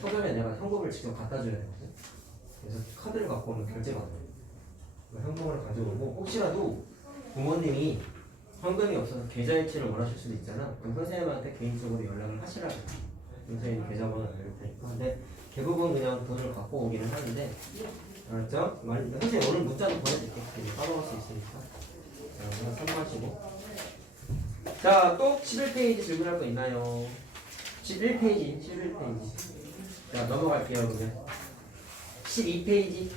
서점에 내가 현금을 직접 갖다 줘야 되거든. 그래서 카드를 갖고 오면 결제가 안 돼. 현금을 가져오고 혹시라도 부모님이 현금이 없어서 계좌이체를 원하실 수도 있잖아. 그럼 선생님한테 개인적으로 연락을 하시라고. 선생님 계좌번호 알려줄 테니까. 근데 대부분 그냥 돈을 갖고 오기는 하는데, 알았죠? 선생님 오늘 문자도 보내줄게. 까먹을 수 있으니까. 자, 그냥 참고하시고. 자, 또 11페이지 질문할 거 있나요? 11페이지. 자, 넘어갈게요, 그러면. 12페이지.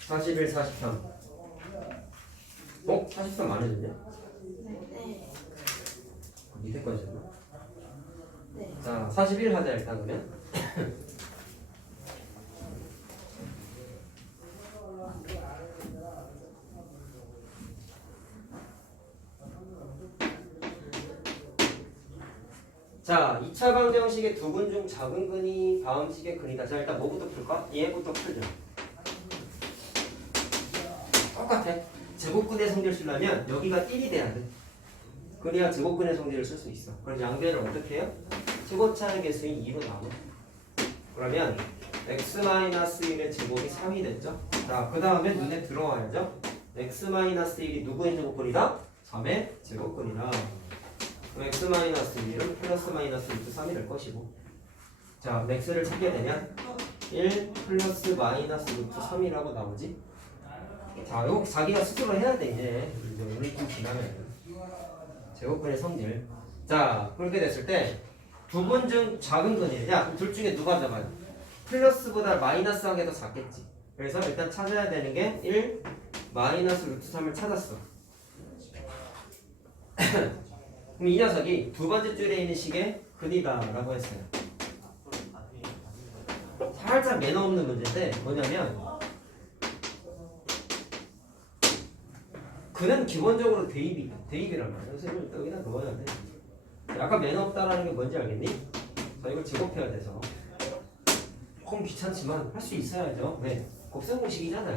41, 43. 43 안 해줬냐? 네. 밑에 거 해줬나? 네. 자, 41 하자, 일단 그러면. 자, 2차 방정식의 두 근 중 작은 근이 다음 식의 근이다. 자, 일단 뭐부터 풀까? 얘부터 풀자. 똑같아. 제곱근의 성질을 쓰려면 여기가 1이 돼야 돼. 그래야 제곱근의 성질을 쓸 수 있어. 그럼 양변을 어떻게 해요? 최고차의 개수인 2로 나눠. 그러면 x-1의 제곱이 3이 됐죠? 자, 그 다음에 눈에 들어와야죠? x-1이 누구의 제곱근이다? 3의 제곱근이다. 그럼 x-1은 플러스 마이너스 루트 3이 될 것이고, 자, x를 찾게 되면 1 플러스 마이너스 루트 3이라고 나오지. 자, 이거 자기가 스스로 해야 돼. 이제 우리 좀 지나면 제곱근의 성질. 자, 그렇게 됐을 때 두 근 중 작은 근이에요. 야, 둘 중에 누가 잡아요? 플러스보다 마이너스한 게 더 작겠지. 그래서 일단 찾아야 되는 게 1 마이너스 루트 3을 찾았어. 그럼 이 녀석이 두 번째 줄에 있는 식의 근이다라고 했어요. 살짝 매너 없는 문제인데 뭐냐면 근은 기본적으로 대입이란 말이야. 그래서 이걸 여기다 넣어야 돼. 약간 매너 없다라는 게 뭔지 알겠니? 자, 이걸 제곱해야 돼서 조금 귀찮지만 할 수 있어야죠. 네, 곱셈 공식이잖아요.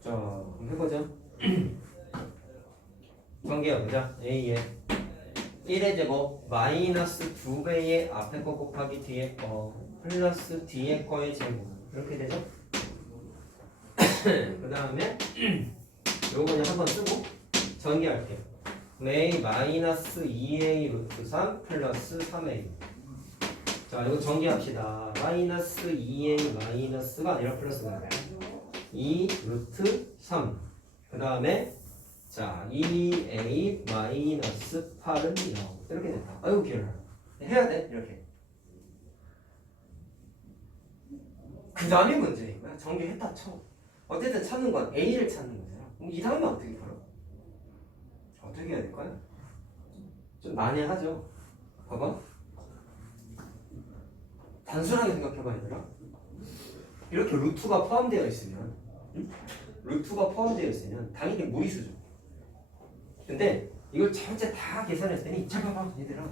자, 그럼 해보자. 전개해보자. A에 1의 제곱 마이너스 2배의 앞에 거 곱하기 뒤에 거 플러스 뒤에 거의 제곱 이렇게 되죠? 그 다음에 요거 그냥 한번 쓰고 전개할게요. A 마이너스 2A 루트 3 플러스 3A. 자, 이거 전개합시다. 마이너스 2A 마이너스가 아니라 플러스가 2 루트 3. 그 다음에 자, 2A 마이너스 8은 0. 이렇게 된다. 아이고 귀여워. 해야 돼. 이렇게. 그 다음에 문제인 거야. 전개했다 쳐. 어쨌든 찾는 건 A를 찾는 거잖아. 그럼 이 다음에 어떻게 풀어? 어떻게 해야 될까요? 좀 난해하죠. 봐봐. 단순하게 생각해봐 얘들아. 이렇게 루트가 포함되어 있으면 루트가 포함되어 있으면 당연히 무리수죠. 근데 이걸 전체 다 계산했더니 잘 봐봐 얘들아,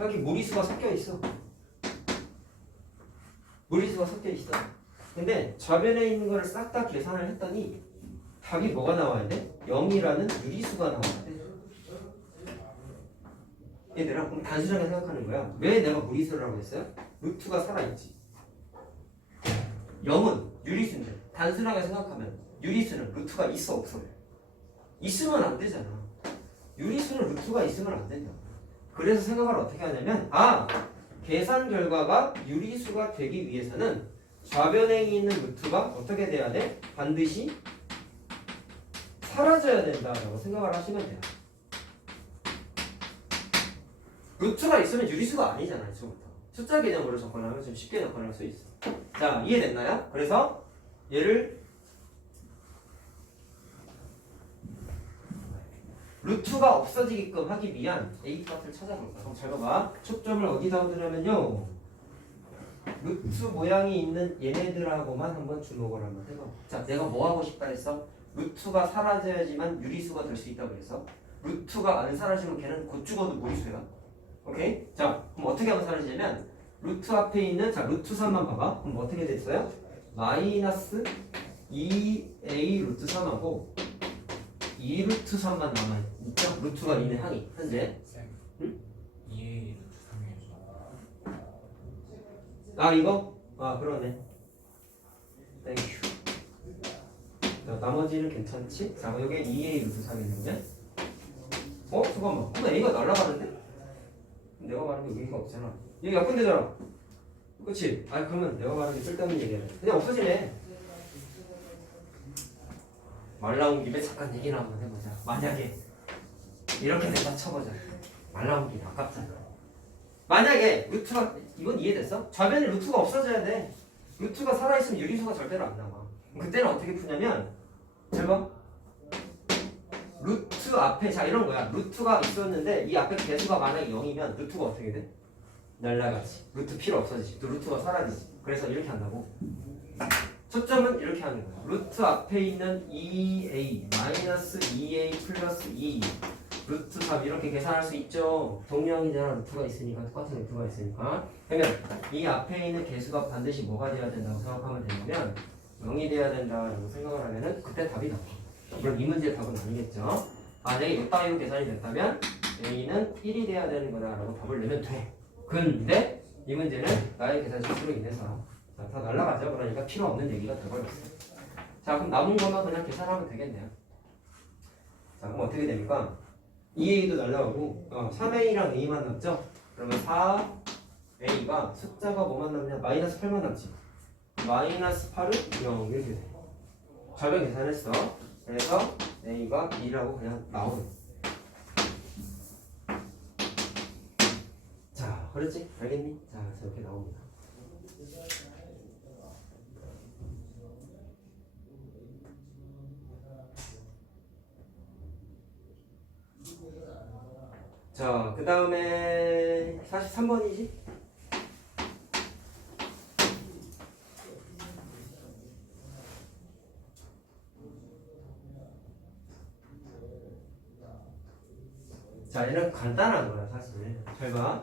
여기 무리수가 섞여 있어. 무리수가 섞여 있어. 근데 좌변에 있는 거를 싹 다 계산을 했더니 답이 뭐가 나와야 돼? 0이라는 유리수가 나와야 돼. 얘들아, 그럼 단순하게 생각하는 거야. 왜 내가 무리수라고 했어요? 루트가 살아있지. 0은 유리수인데 단순하게 생각하면 유리수는 루트가 있어 없어? 있으면 안 되잖아. 유리수는 루트가 있으면 안 된다. 그래서 생각을 어떻게 하냐면 계산 결과가 유리수가 되기 위해서는 좌변에 있는 루트가 어떻게 돼야 돼? 반드시 사라져야 된다라고 생각을 하시면 돼요. 루트가 있으면 유리수가 아니잖아요. 처음부터. 숫자 개념으로 접근하면 좀 쉽게 접근할 수 있어. 자, 이해됐나요? 그래서 얘를 루트가 없어지게끔 하기 위한 A값을 찾아볼까? 그럼 잘 봐봐. 초점을 어디다 두냐면요, 루트 모양이 있는 얘네들하고만 한번 주목을 한번 해봐. 자, 내가 뭐 하고 싶다 했어? 루트가 사라져야지만 유리수가 될 수 있다고 그래서 루트가 안 사라지면 걔는 곧 죽어도 무리수야. 오케이? 자, 그럼 어떻게 하면 사라지냐면 루트 앞에 있는, 자, 루트 3만 봐봐. 그럼 어떻게 됐어요? 마이너스 2A 루트 3하고 2 루트 3만 남아있죠? 루트가 있는 항이 현재. 응? 2A 루트 3이죠. 이거? 그러네. 땡큐. 자, 나머지는 괜찮지? 자, 여기 2a 루트 3이네. 잠깐만. 근데 a가 날아가는데? 내가 말한 게 의미가 없잖아. 이게 약분되잖아. 그치? 그러면 내가 말한 게 쓸데없는 얘기야. 그냥 없어지네. 말 나온 김에 잠깐 얘기를 한번 해보자. 만약에 이렇게 된다 쳐보자. 말 나온 김에 아깝잖아. 만약에 루트가 이건 이해됐어? 좌변에 루트가 없어져야 돼. 루트가 살아있으면 유리수가 절대로 안 나와. 그때는 어떻게 푸냐면 잘 봐. 루트 앞에 자 이런 거야. 루트가 있었는데 이 앞에 개수가 만약에 0이면 루트가 어떻게 돼? 날라가지. 루트 필요 없어지지. 또 루트가 사라지지. 그래서 이렇게 한다고. 초점은 이렇게 하는 거야. 루트 앞에 있는 2a 마이너스 2a 플러스 2 루트 3 이렇게 계산할 수 있죠. 동량이잖아. 루트가 있으니까 똑같은 루트가 있으니까. 그러면 이 앞에 있는 개수가 반드시 뭐가 돼야 된다고 생각하면 되냐면 0이 돼야 된다라고 생각을 하면은 그때 답이 나와. 물론 이 문제의 답은 아니겠죠. 만약에 이따위로 계산이 됐다면 a는 1이 돼야 되는 거다라고 답을 내면 돼. 근데 이 문제는 나의 계산 실수로 인해서 다 날라가죠. 그러니까 필요 없는 얘기가 돼버렸어. 자, 그럼 남은 것만 그냥 계산하면 되겠네요. 자, 그럼 어떻게 됩니까? 2a도 날라가고 3a랑 a만 남죠? 그러면 4a가 숫자가 뭐만 남냐? 마이너스 8만 남지. 마이너스 8은 0 이렇게 돼. 좌변 계산했어. 그래서 a가 2라고 그냥 나오네. 자, 그렇지? 알겠니? 자, 저렇게 나옵니다. 자, 그 다음에 43번이지? 자, 얘는 간단한 거야, 사실. 잘 봐.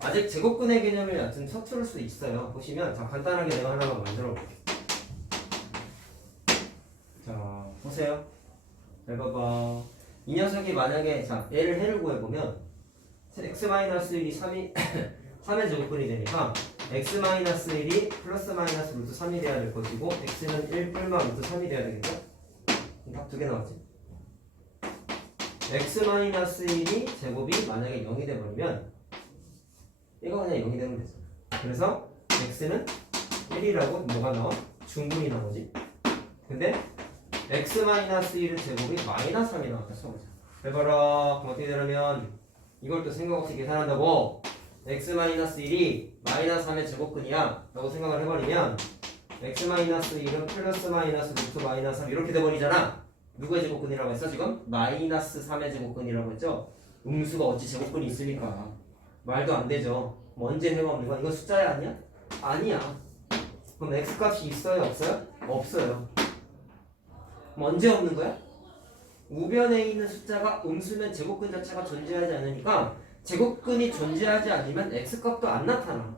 아직 제곱근의 개념을 얕은 서투를 수 있어요. 보시면, 자, 간단하게 내가 하나만 만들어 볼게. 자, 보세요. 잘 봐봐. 이 녀석이 만약에, 자, 얘를 해를 구해보면, x-1이 3의 제곱근이 되니까, x-1이 플러스 마이너스 루트 3이 돼야 될 것이고, x는 1 뿔마 루트 3이 돼야 되겠죠? 답 두 개 나왔지? x-1이 제곱이 만약에 0이 돼버리면 이거 그냥 0이 되면 되죠. 그래서 x는 1이라고 뭐가 나와? 중분이 나오지. 근데 x-1의 제곱이 마이너스 3이 나왔다 써보자. 해봐라. 그럼 어떻게 되냐면 이걸 또 생각 없이 계산한다고 x-1이 마이너스 3의 제곱근이야 라고 생각을 해버리면 x-1은 플러스 마이너스 루트 마이너스 3 이렇게 돼버리잖아. 누구의 제곱근이라고 했어 지금? 마이너스 3의 제곱근이라고 했죠? 음수가 어찌 제곱근이 있습니까? 말도 안 되죠. 뭐 언제 해가 없는 거야? 이거 숫자야 아니야? 아니야. 그럼 x값이 있어요 없어요? 없어요. 그럼 언제 없는 거야? 우변에 있는 숫자가 음수면 제곱근 자체가 존재하지 않으니까 제곱근이 존재하지 않으면 x값도 안 나타나.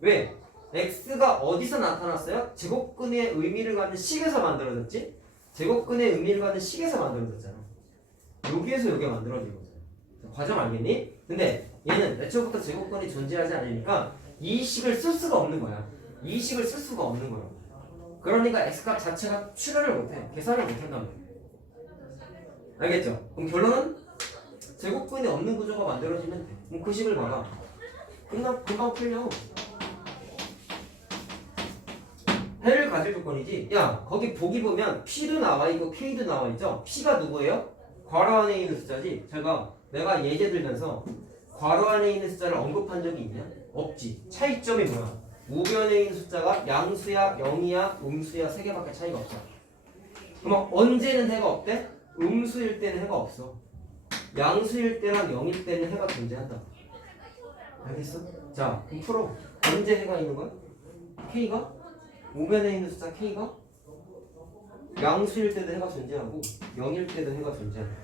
왜? x가 어디서 나타났어요? 제곱근의 의미를 갖는 식에서 만들어졌지? 제곱근의 의미를 갖는 식에서 만들어졌잖아. 여기에서 여기가 만들어진 거잖아. 과정 알겠니? 근데 얘는 애초부터 제곱근이 존재하지 않으니까 이 식을 쓸 수가 없는 거야. 이 식을 쓸 수가 없는 거야. 그러니까 x값 자체가 출현을 못해. 계산을 못한단 말이야. 알겠죠? 그럼 결론은 제곱근이 없는 구조가 만들어지면 돼. 그럼 그 식을 봐봐. 금방 풀려. 해를 가질 조건이지. 야, 거기 보기 보면 P도 나와 있고 K도 나와 있죠? P가 누구예요? 괄호 안에 있는 숫자지. 제가 내가 예제 들면서 괄호 안에 있는 숫자를 언급한 적이 있냐? 없지. 차이점이 뭐야? 우변에 있는 숫자가 양수야, 0이야, 음수야, 3개밖에 차이가 없어. 그럼 언제는 해가 없대? 음수일 때는 해가 없어. 양수일 때랑 0일 때는 해가 존재한다. 알겠어? 자, 그럼 풀어. 언제 해가 있는 거야? K가? 우변에 있는 숫자 K가 양수일 때도 해가 존재하고 0일 때도 해가 존재한다.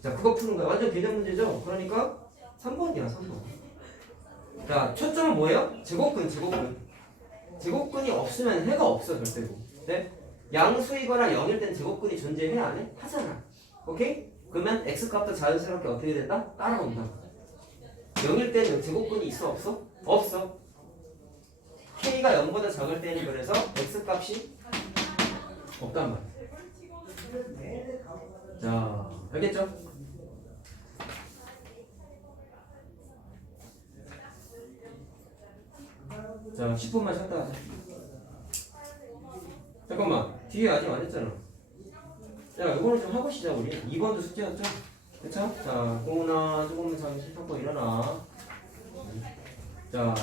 자, 그거 푸는 거야. 완전 개념 문제죠? 그러니까 3번이야, 3번. 자, 초점은 뭐예요? 제곱근. 제곱근이 없으면 해가 없어, 절대로. 네? 양수이거나 0일 때는 제곱근이 존재해, 안 해? 하잖아. 오케이? 그러면 x값도 자연스럽게 어떻게 된다? 따라온다. 0일 때는 제곱근이 있어, 없어? 없어. K가 0보다 작을 때는 그래서 x값이 없단 말이야. 자, 알겠죠? 자, 10분만 쉬었다 하자. 잠깐만, 뒤에 아직 안 했잖아. 야, 이거는 좀 하고 시작, 우리. 2번도 숙제였죠? 그쵸? 자, 공훈아, 조금만 잠시 쉬고 일어나. 자,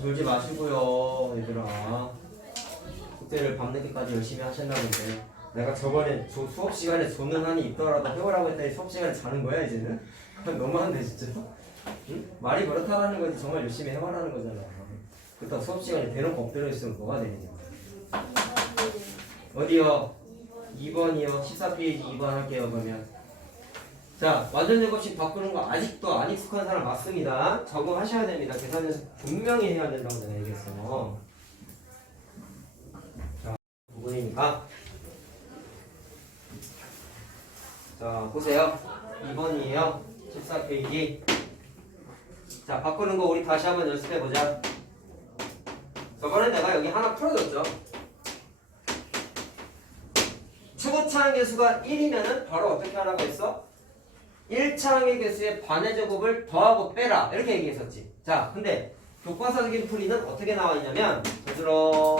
졸지 마시고요, 얘들아. 숙제를 밤늦게까지 열심히 하셨나 본데. 내가 저번에 수업 시간에 조는 한이 있더라도 해보라고 했더니 수업 시간에 자는 거야, 이제는? 너무한데, 진짜. 응? 말이 그렇다라는 거지, 정말 열심히 해봐라는 거잖아. 그렇다고 수업 시간에 대놓고 엎드려 있으면 뭐가 되느냐. 어디요? 2번이요. 14페이지 2번 할게요, 그러면. 자, 완전 제곱식 바꾸는 거 아직도 안 익숙한 사람 맞습니다. 적응하셔야 됩니다. 계산에서 분명히 해야 된다고 내가 얘기했어. 자, 부분이니까. 자, 보세요. 2번이에요. 14페이지. 자, 바꾸는 거 우리 다시 한번 연습해보자. 저번에 내가 여기 하나 풀어줬죠. 초고차항 개수가 1이면은 바로 어떻게 하라고 했어? 1차항의 개수의 반의 제곱을 더하고 빼라 이렇게 얘기했었지. 자, 근데 교과서적인 풀이는 어떻게 나와 있냐면 들어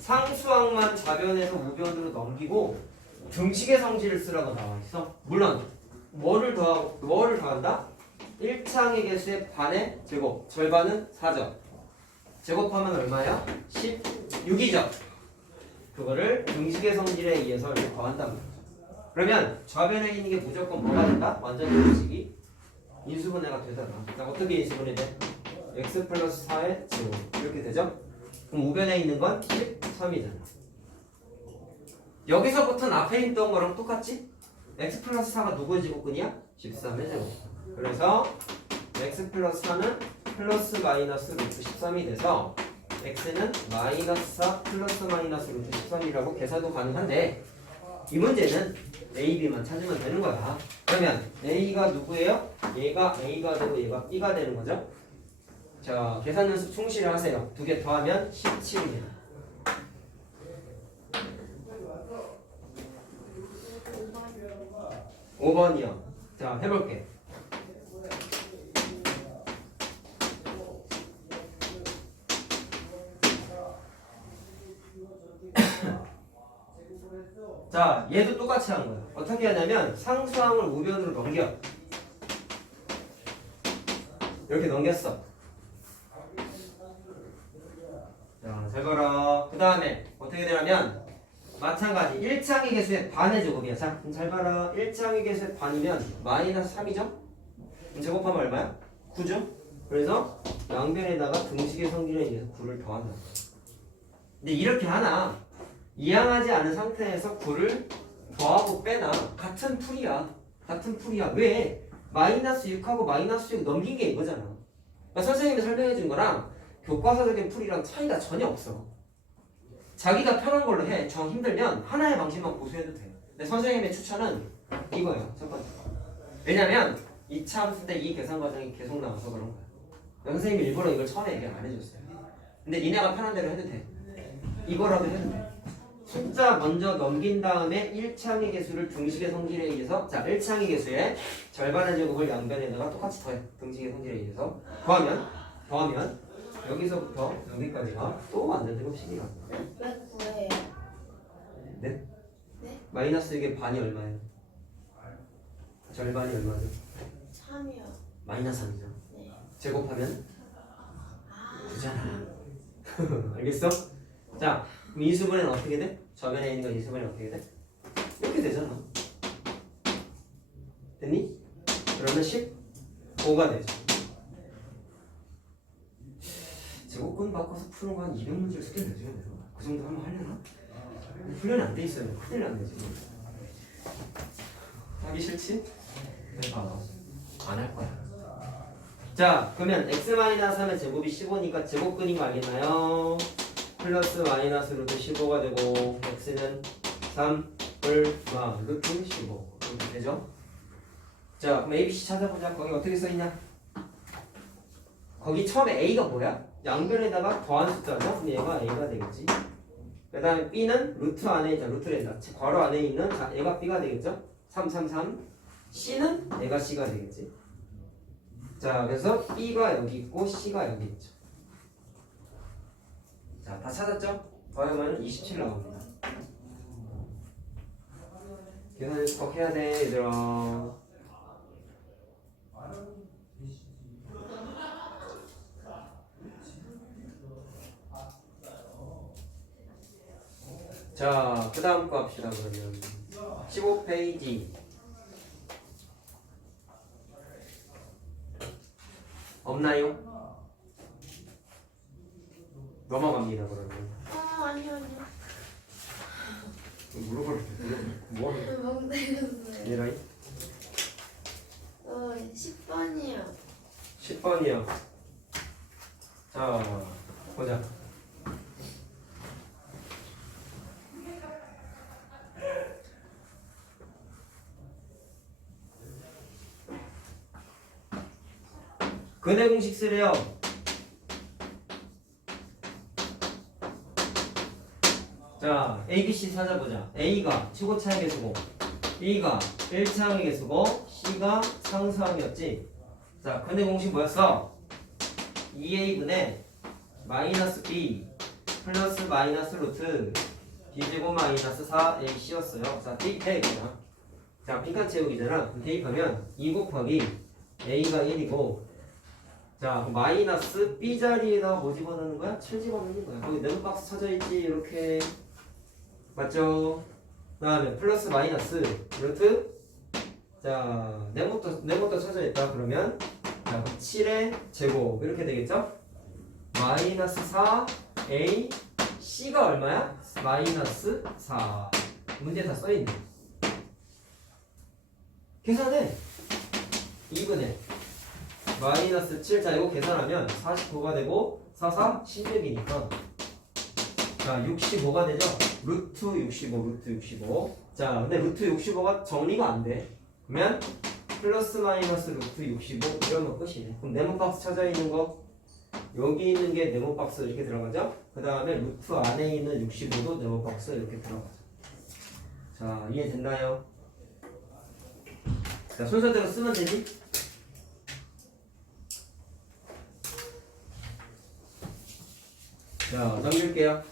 상수항만 좌변에서 우변으로 넘기고 등식의 성질을 쓰라고 나와 있어. 물론 뭐를 더한다? 1차항의 개수의 반의 제곱, 절반은 4죠. 제곱하면 얼마야? 16이죠. 그거를 등식의 성질에 의해서 이렇게 더한단 말이죠. 그러면 좌변에 있는 게 무조건 뭐가 된다? 완전 등식이 인수분해가 되잖아. 자, 어떻게 인수분해 돼? x 플러스 4의 제곱 이렇게 되죠? 그럼 우변에 있는 건 13이잖아. 여기서부터는 앞에 있던 거랑 똑같지? x 플러스 4가 누구의 제곱근이야? 13의 제곱. 그래서 x 플러스 4는 플러스 마이너스 루트 13이 돼서 x는 마이너스 4 플러스 마이너스 루트 13이라고 계산도 가능한데 이 문제는 a, b만 찾으면 되는 거야. 그러면 a가 누구예요? 얘가 a가 되고 얘가 b가 되는 거죠. 자, 계산 연습 충실히 하세요. 두 개 더하면 17입니다. 5번이요. 자, 해볼게. 자, 얘도 똑같이 한 거야. 어떻게 하냐면 상수항을 우변으로 넘겨. 이렇게 넘겼어. 자, 잘 봐라. 그 다음에 어떻게 되냐면 마찬가지 1차항의 개수의 반의 제곱이야. 자, 그럼 잘 봐라. 1차항의 개수의 반이면 마이너스 3이죠? 그럼 제곱하면 얼마야? 9죠? 그래서 양변에다가 등식의 성질에 의해서 9를 더한다. 근데 이렇게 하나 이항하지 않은 상태에서 9를 더하고 빼나 같은 풀이야. 같은 풀이야. 왜? 마이너스 6하고 마이너스 6 넘긴 게 이거잖아. 그러니까 선생님이 설명해 준 거랑 교과서적인 풀이랑 차이가 전혀 없어. 자기가 편한 걸로 해. 정 힘들면 하나의 방식만 고수해도 돼. 근데 선생님의 추천은 이거예요. 첫 번째. 왜냐면 2차 함수 때 이 계산 과정이 계속 나와서 그런 거야. 선생님이 일부러 이걸 처음에 얘기 안 해줬어요. 근데 니네가 편한 대로 해도 돼. 이거라도 해도 돼. 숫자 먼저 넘긴 다음에 1차항의 개수를 등식의 성질에 의해서 자 1차항의 개수의 절반의 제곱을 양변에다가 똑같이 더해. 등식의 성질에 의해서 더하면 여기서부터 여기까지가 또 완전 제곱식이야. 왜 구해요? 네? 네? 마이너스 6의 반이 얼마예요? 절반이 얼마죠? 3이요. 마이너스 3이죠. 네. 제곱하면 아. 9잖아. 알겠어? 자, 그럼 인수분해는 어떻게 돼? 좌변에 있는 건 인수분해 어떻게 돼? 이렇게 되잖아. 됐니? 그러면 15가 되죠. 제곱근 바꿔서 푸는 거 한 200문제를 숙제 내줘야 돼요. 그 정도 한번 하려나? 훈련이 안 돼 있어요. 큰일 났네 지금. 하기 싫지? 그래 봐봐. 안 할 거야. 자, 그러면 x-3의 제곱이 15니까 제곱근인 거 알겠나요? 플러스 마이너스 루트 15가 되고 x는 3을 루트 15 이렇게 되죠? 자, 그럼 ABC 찾아보자. 거기 어떻게 써있냐? 거기 처음에 A가 뭐야? 양변에다가 더한 숫자죠? 근데 얘가 A가 되겠지? 그 다음에 b는 루트 안에 있잖아. 루트랜다. 괄호 안에 있는 자 얘가 b가 되겠죠? 3, 3, 3. c는 얘가 c가 되겠지. 자 그래서 b가 여기 있고 c가 여기 있죠. 자 다 찾았죠? 더하면 27 나옵니다. 계산 꼭 해야 돼 얘들아. 자, 그 다음 거 합시다, 그러면. 15페이지. 없나요? 넘어갑니다, 그러면. 아니요 아니요. 뭐? 멍때렸어요. 얘라이? 10번이요. 10번이요. 자, 보자. 근해 공식 쓰래요. 자, A, B, C 찾아보자. A가 최고차의 개수고, B가 1차항의 개수고, C가 상수항이었지. 자, 근해 공식 뭐였어? 2A분의 마이너스 B 플러스 마이너스 루트 B제곱 마이너스 4AC였어요. 자, 대입해, 그냥. 자, 빈칸 채우기잖아. 대입하면 2 곱하기 A가 1이고, 자, 마이너스 B 자리에다 뭐 집어넣는 거야? 7 집어넣는 거야. 거기 네모 박스 쳐져 있지, 이렇게. 맞죠? 그 다음에 플러스 마이너스 루트. 자, 네모도 쳐져 있다. 그러면 자, 7의 제곱 이렇게 되겠죠? 마이너스 4A C가 얼마야? 마이너스 4. 문제 다 써있네. 계산해. 2분의 마이너스 7. 자, 이거 계산하면 45가 되고 4, 4, 16이니까 자, 65가 되죠? 루트 65, 루트 65. 자, 근데 루트 65가 정리가 안 돼. 그러면 플러스 마이너스 루트 65 이러면 끝이네. 그럼 네모 박스 찾아 있는 거 여기 있는 게 네모 박스 이렇게 들어가죠? 그 다음에 루트 안에 있는 65도 네모 박스 이렇게 들어가죠. 자, 이해됐나요? 자, 순서대로 쓰면 되지? 자, 넘길게요.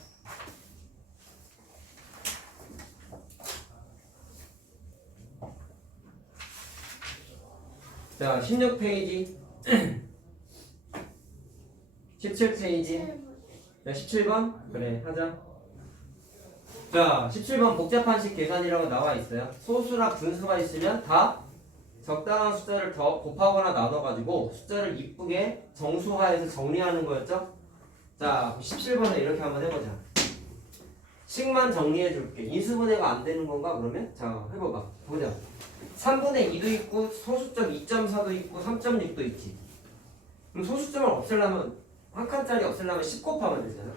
자, 16페이지 17페이지 자, 17번? 그래, 하자. 자, 17번 복잡한식 계산이라고 나와 있어요. 소수나 분수가 있으면 다 적당한 숫자를 더 곱하거나 나눠가지고 숫자를 이쁘게 정수화해서 정리하는 거였죠? 자, 17번에 이렇게 한번 해보자. 식만 정리해 줄게. 인수분해가 안 되는 건가, 그러면? 자, 해봐봐. 보자. 3분의 2도 있고, 소수점 2.4도 있고, 3.6도 있지. 그럼 소수점을 없애려면, 한 칸짜리 없애려면 10 곱하면 되잖아.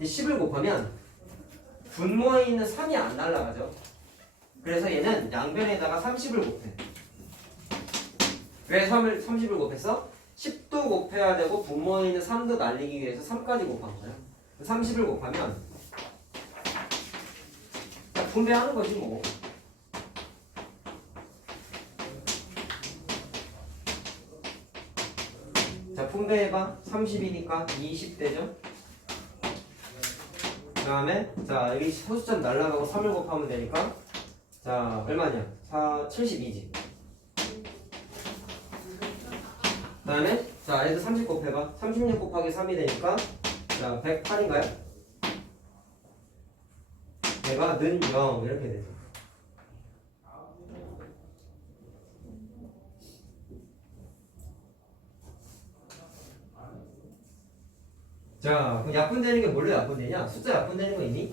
10을 곱하면, 분모에 있는 3이 안 날라가죠. 그래서 얘는 양변에다가 30을 곱해. 왜 30을 곱했어? 10도 곱해야 되고, 분모에 있는 3도 날리기 위해서 3까지 곱한 거야. 30을 곱하면, 자, 분배하는 거지, 뭐. 자, 분배해봐. 30이니까 20되죠? 그 다음에, 자, 여기 소수점 날라가고 3을 곱하면 되니까, 자, 얼마냐? 72지. 그 다음에, 자, 얘도 30 곱해봐. 36 곱하기 3이 되니까, 자, 108인가요? 얘가 는 0, 이렇게 되죠. 자, 그럼 약분되는 게 뭘로 약분되냐? 숫자 약분되는 거 있니?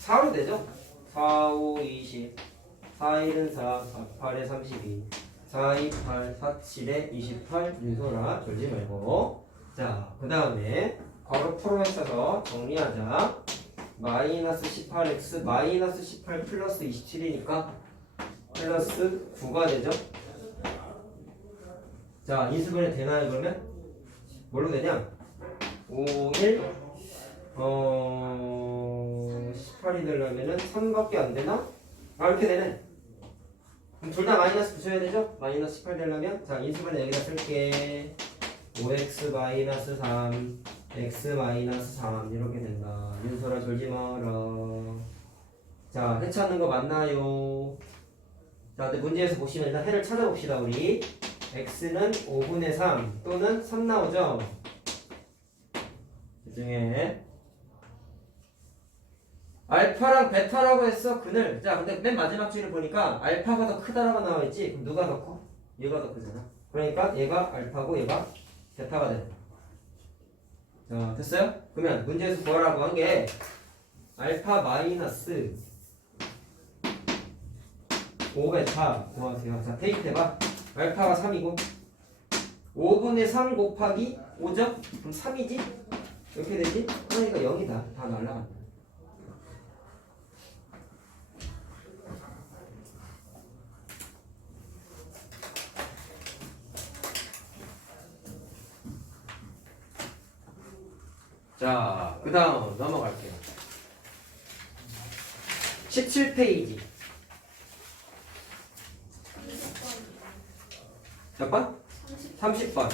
4로 되죠? 4, 5, 20 4, 1은 4, 4, 8에 32 4, 2, 8, 4, 7에 28 윤소라 졸지 말고. 자, 그 다음에 괄호 풀어 써서 정리하자. 마이너스 18x 마이너스 18 플러스 27이니까 플러스 9가 되죠? 자, 인수분해 되나요, 그러면? 뭘로 되냐? 5, 1, 18이 되려면은 3밖에 안 되나? 아, 이렇게 되네. 그럼 둘 다 마이너스 붙여야 되죠? 마이너스 18 되려면. 자, 인수분해 여기다 쓸게. 5x 마이너스 3, x 마이너스 3 이렇게 된다. 윤소라 졸지 마라. 자, 해 찾는 거 맞나요? 자, 근데 문제에서 보시면 일단 해를 찾아봅시다, 우리. x는 5분의 3 또는 3 나오죠? 그 중에 알파랑 베타라고 했어, 그늘. 자, 근데 맨 마지막 줄을 보니까 알파가 더 크다라고 나와있지? 그럼 누가 더 커? 얘가 더 크잖아. 그러니까 얘가 알파고 얘가 베타가 되는 거야. 자, 됐어요? 그러면 문제에서 구하라고 한 게 알파 마이너스 5베타 구하세요. 자, 대입해봐. 알파가 3이고 5분의 3 곱하기 5죠? 그럼 3이지? 이렇게 되지? 그러니까 0이다. 다 날라간다. 자, 그 다음 넘어갈게요. 17페이지. 몇 번? 30번.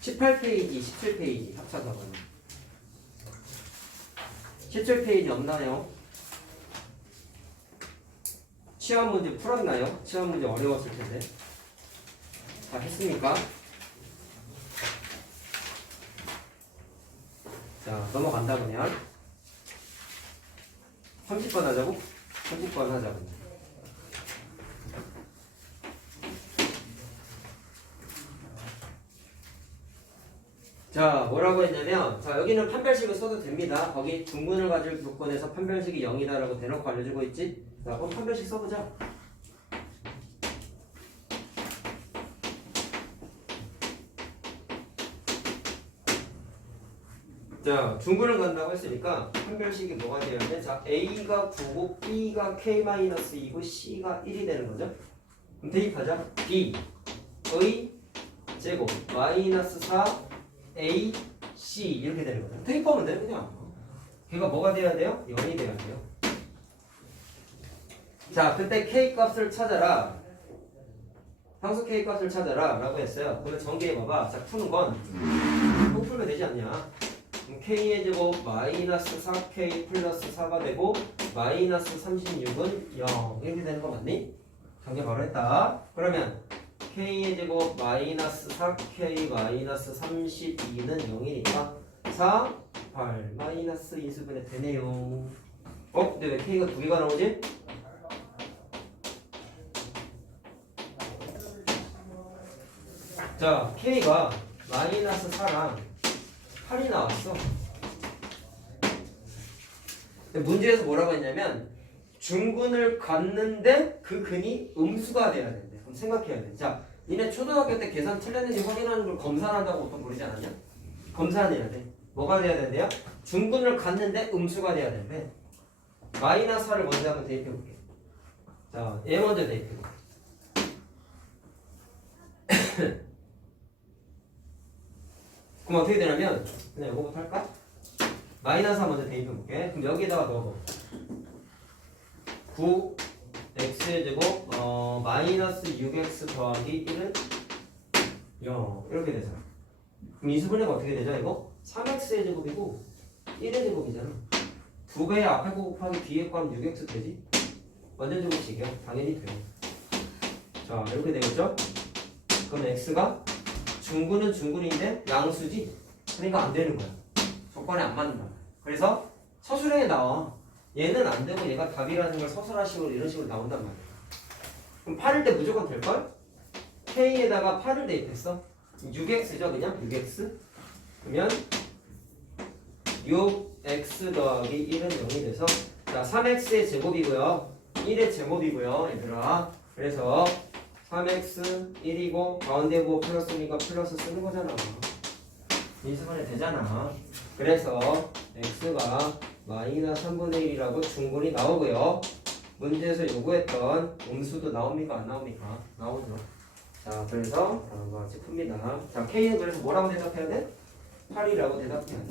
18페이지, 17페이지 합쳐서 보면 17페이지 없나요? 시험 문제 풀었나요? 시험 문제 어려웠을 텐데. 다 했습니까? 자, 넘어간다 그러면 30번 하자고? 30번 하자고. 자, 뭐라고 했냐면, 자, 여기는 판별식을 써도 됩니다. 거기 중근을 가질 조건에서 판별식이 0이다라고 대놓고 알려주고 있지? 자, 그럼 판별식 써보자. 자, 중근을 간다고 했으니까 판별식이 뭐가 돼야 돼? 자, A가 9고 B가 K-2고 C가 1이 되는 거죠? 그럼 대입하자. B의 제곱 마이너스 4 A, C 이렇게 되는 거죠. 대입하면 돼 그냥. 걔가 뭐가 돼야 돼요? 0이 돼야 돼요. 자, 그때 K 값을 찾아라. 상수 K 값을 찾아라 라고 했어요. 그러면 전개해봐봐. 자, 푸는 건 꼭 풀면 되지 않냐? K의 제곱 마이너스 4K 플러스 4가 되고 마이너스 36은 0 이렇게 되는 거 맞니? 전개 바로 했다. 그러면 K의 제곱 마이너스 4K 마이너스 32는 0이니까 4, 8 마이너스 인수분해 되네요. 근데 왜 K가 두 개가 나오지? 자, K가 마이너스 4랑 8이 나왔어. 문제에서 뭐라고 했냐면 중근을 갖는데 그 근이 음수가 돼야 된대. 그럼 생각해야 돼. 자, 니네 초등학교 때 계산 틀렸는지 확인하는 걸 검사한다고 보통 부르지 않았냐? 검사해야 돼. 뭐가 돼야 된대요? 중근을 갖는데 음수가 돼야 된대. 마이너스 4를 먼저 한번 대입해볼게. 자, 얘 먼저 대입해볼게. 그럼 어떻게 되냐면 그냥 이거부터 할까? 마이너스 4 먼저 대입해볼게. 그럼 여기다가 넣어봐. 9x의 제곱 마이너스 6x 더하기 1은 0 이렇게 되잖아. 그럼 이수분해가 어떻게 되죠? 이거 3x의 제곱이고 1의 제곱이잖아. 2배의 앞에 거 곱하기 뒤에 거 하면 6x 되지? 완전 제곱식이야. 당연히 돼요. 자, 이렇게 되겠죠? 그럼 x가 중근은 중근인데 양수지? 그러니까 안 되는 거야. 조건에 안 맞는 거야. 그래서 서술형에 나와. 얘는 안 되고 얘가 답이라는 걸 서술화식으로 이런 식으로 나온단 말이야. 그럼 8일 때 무조건 될걸? K에다가 8을 대입했어. 6x죠 그냥? 6x? 그러면 6x 더하기 1은 0이 돼서 자 3x의 제곱이고요 1의 제곱이고요 얘들아. 그래서 3x 1이고 가운데 보고 플러스니까 플러스 쓰는 거잖아. 인수분해 되잖아. 그래서 x가 마이너스 3분의 1이라고 중근이 나오고요. 문제에서 요구했던 음수도 나옵니까? 안 나옵니까? 나오죠. 자, 그래서 다음과 같이 풉니다. 자, K는 그래서 뭐라고 대답해야 돼? 8이라고 대답해야 돼.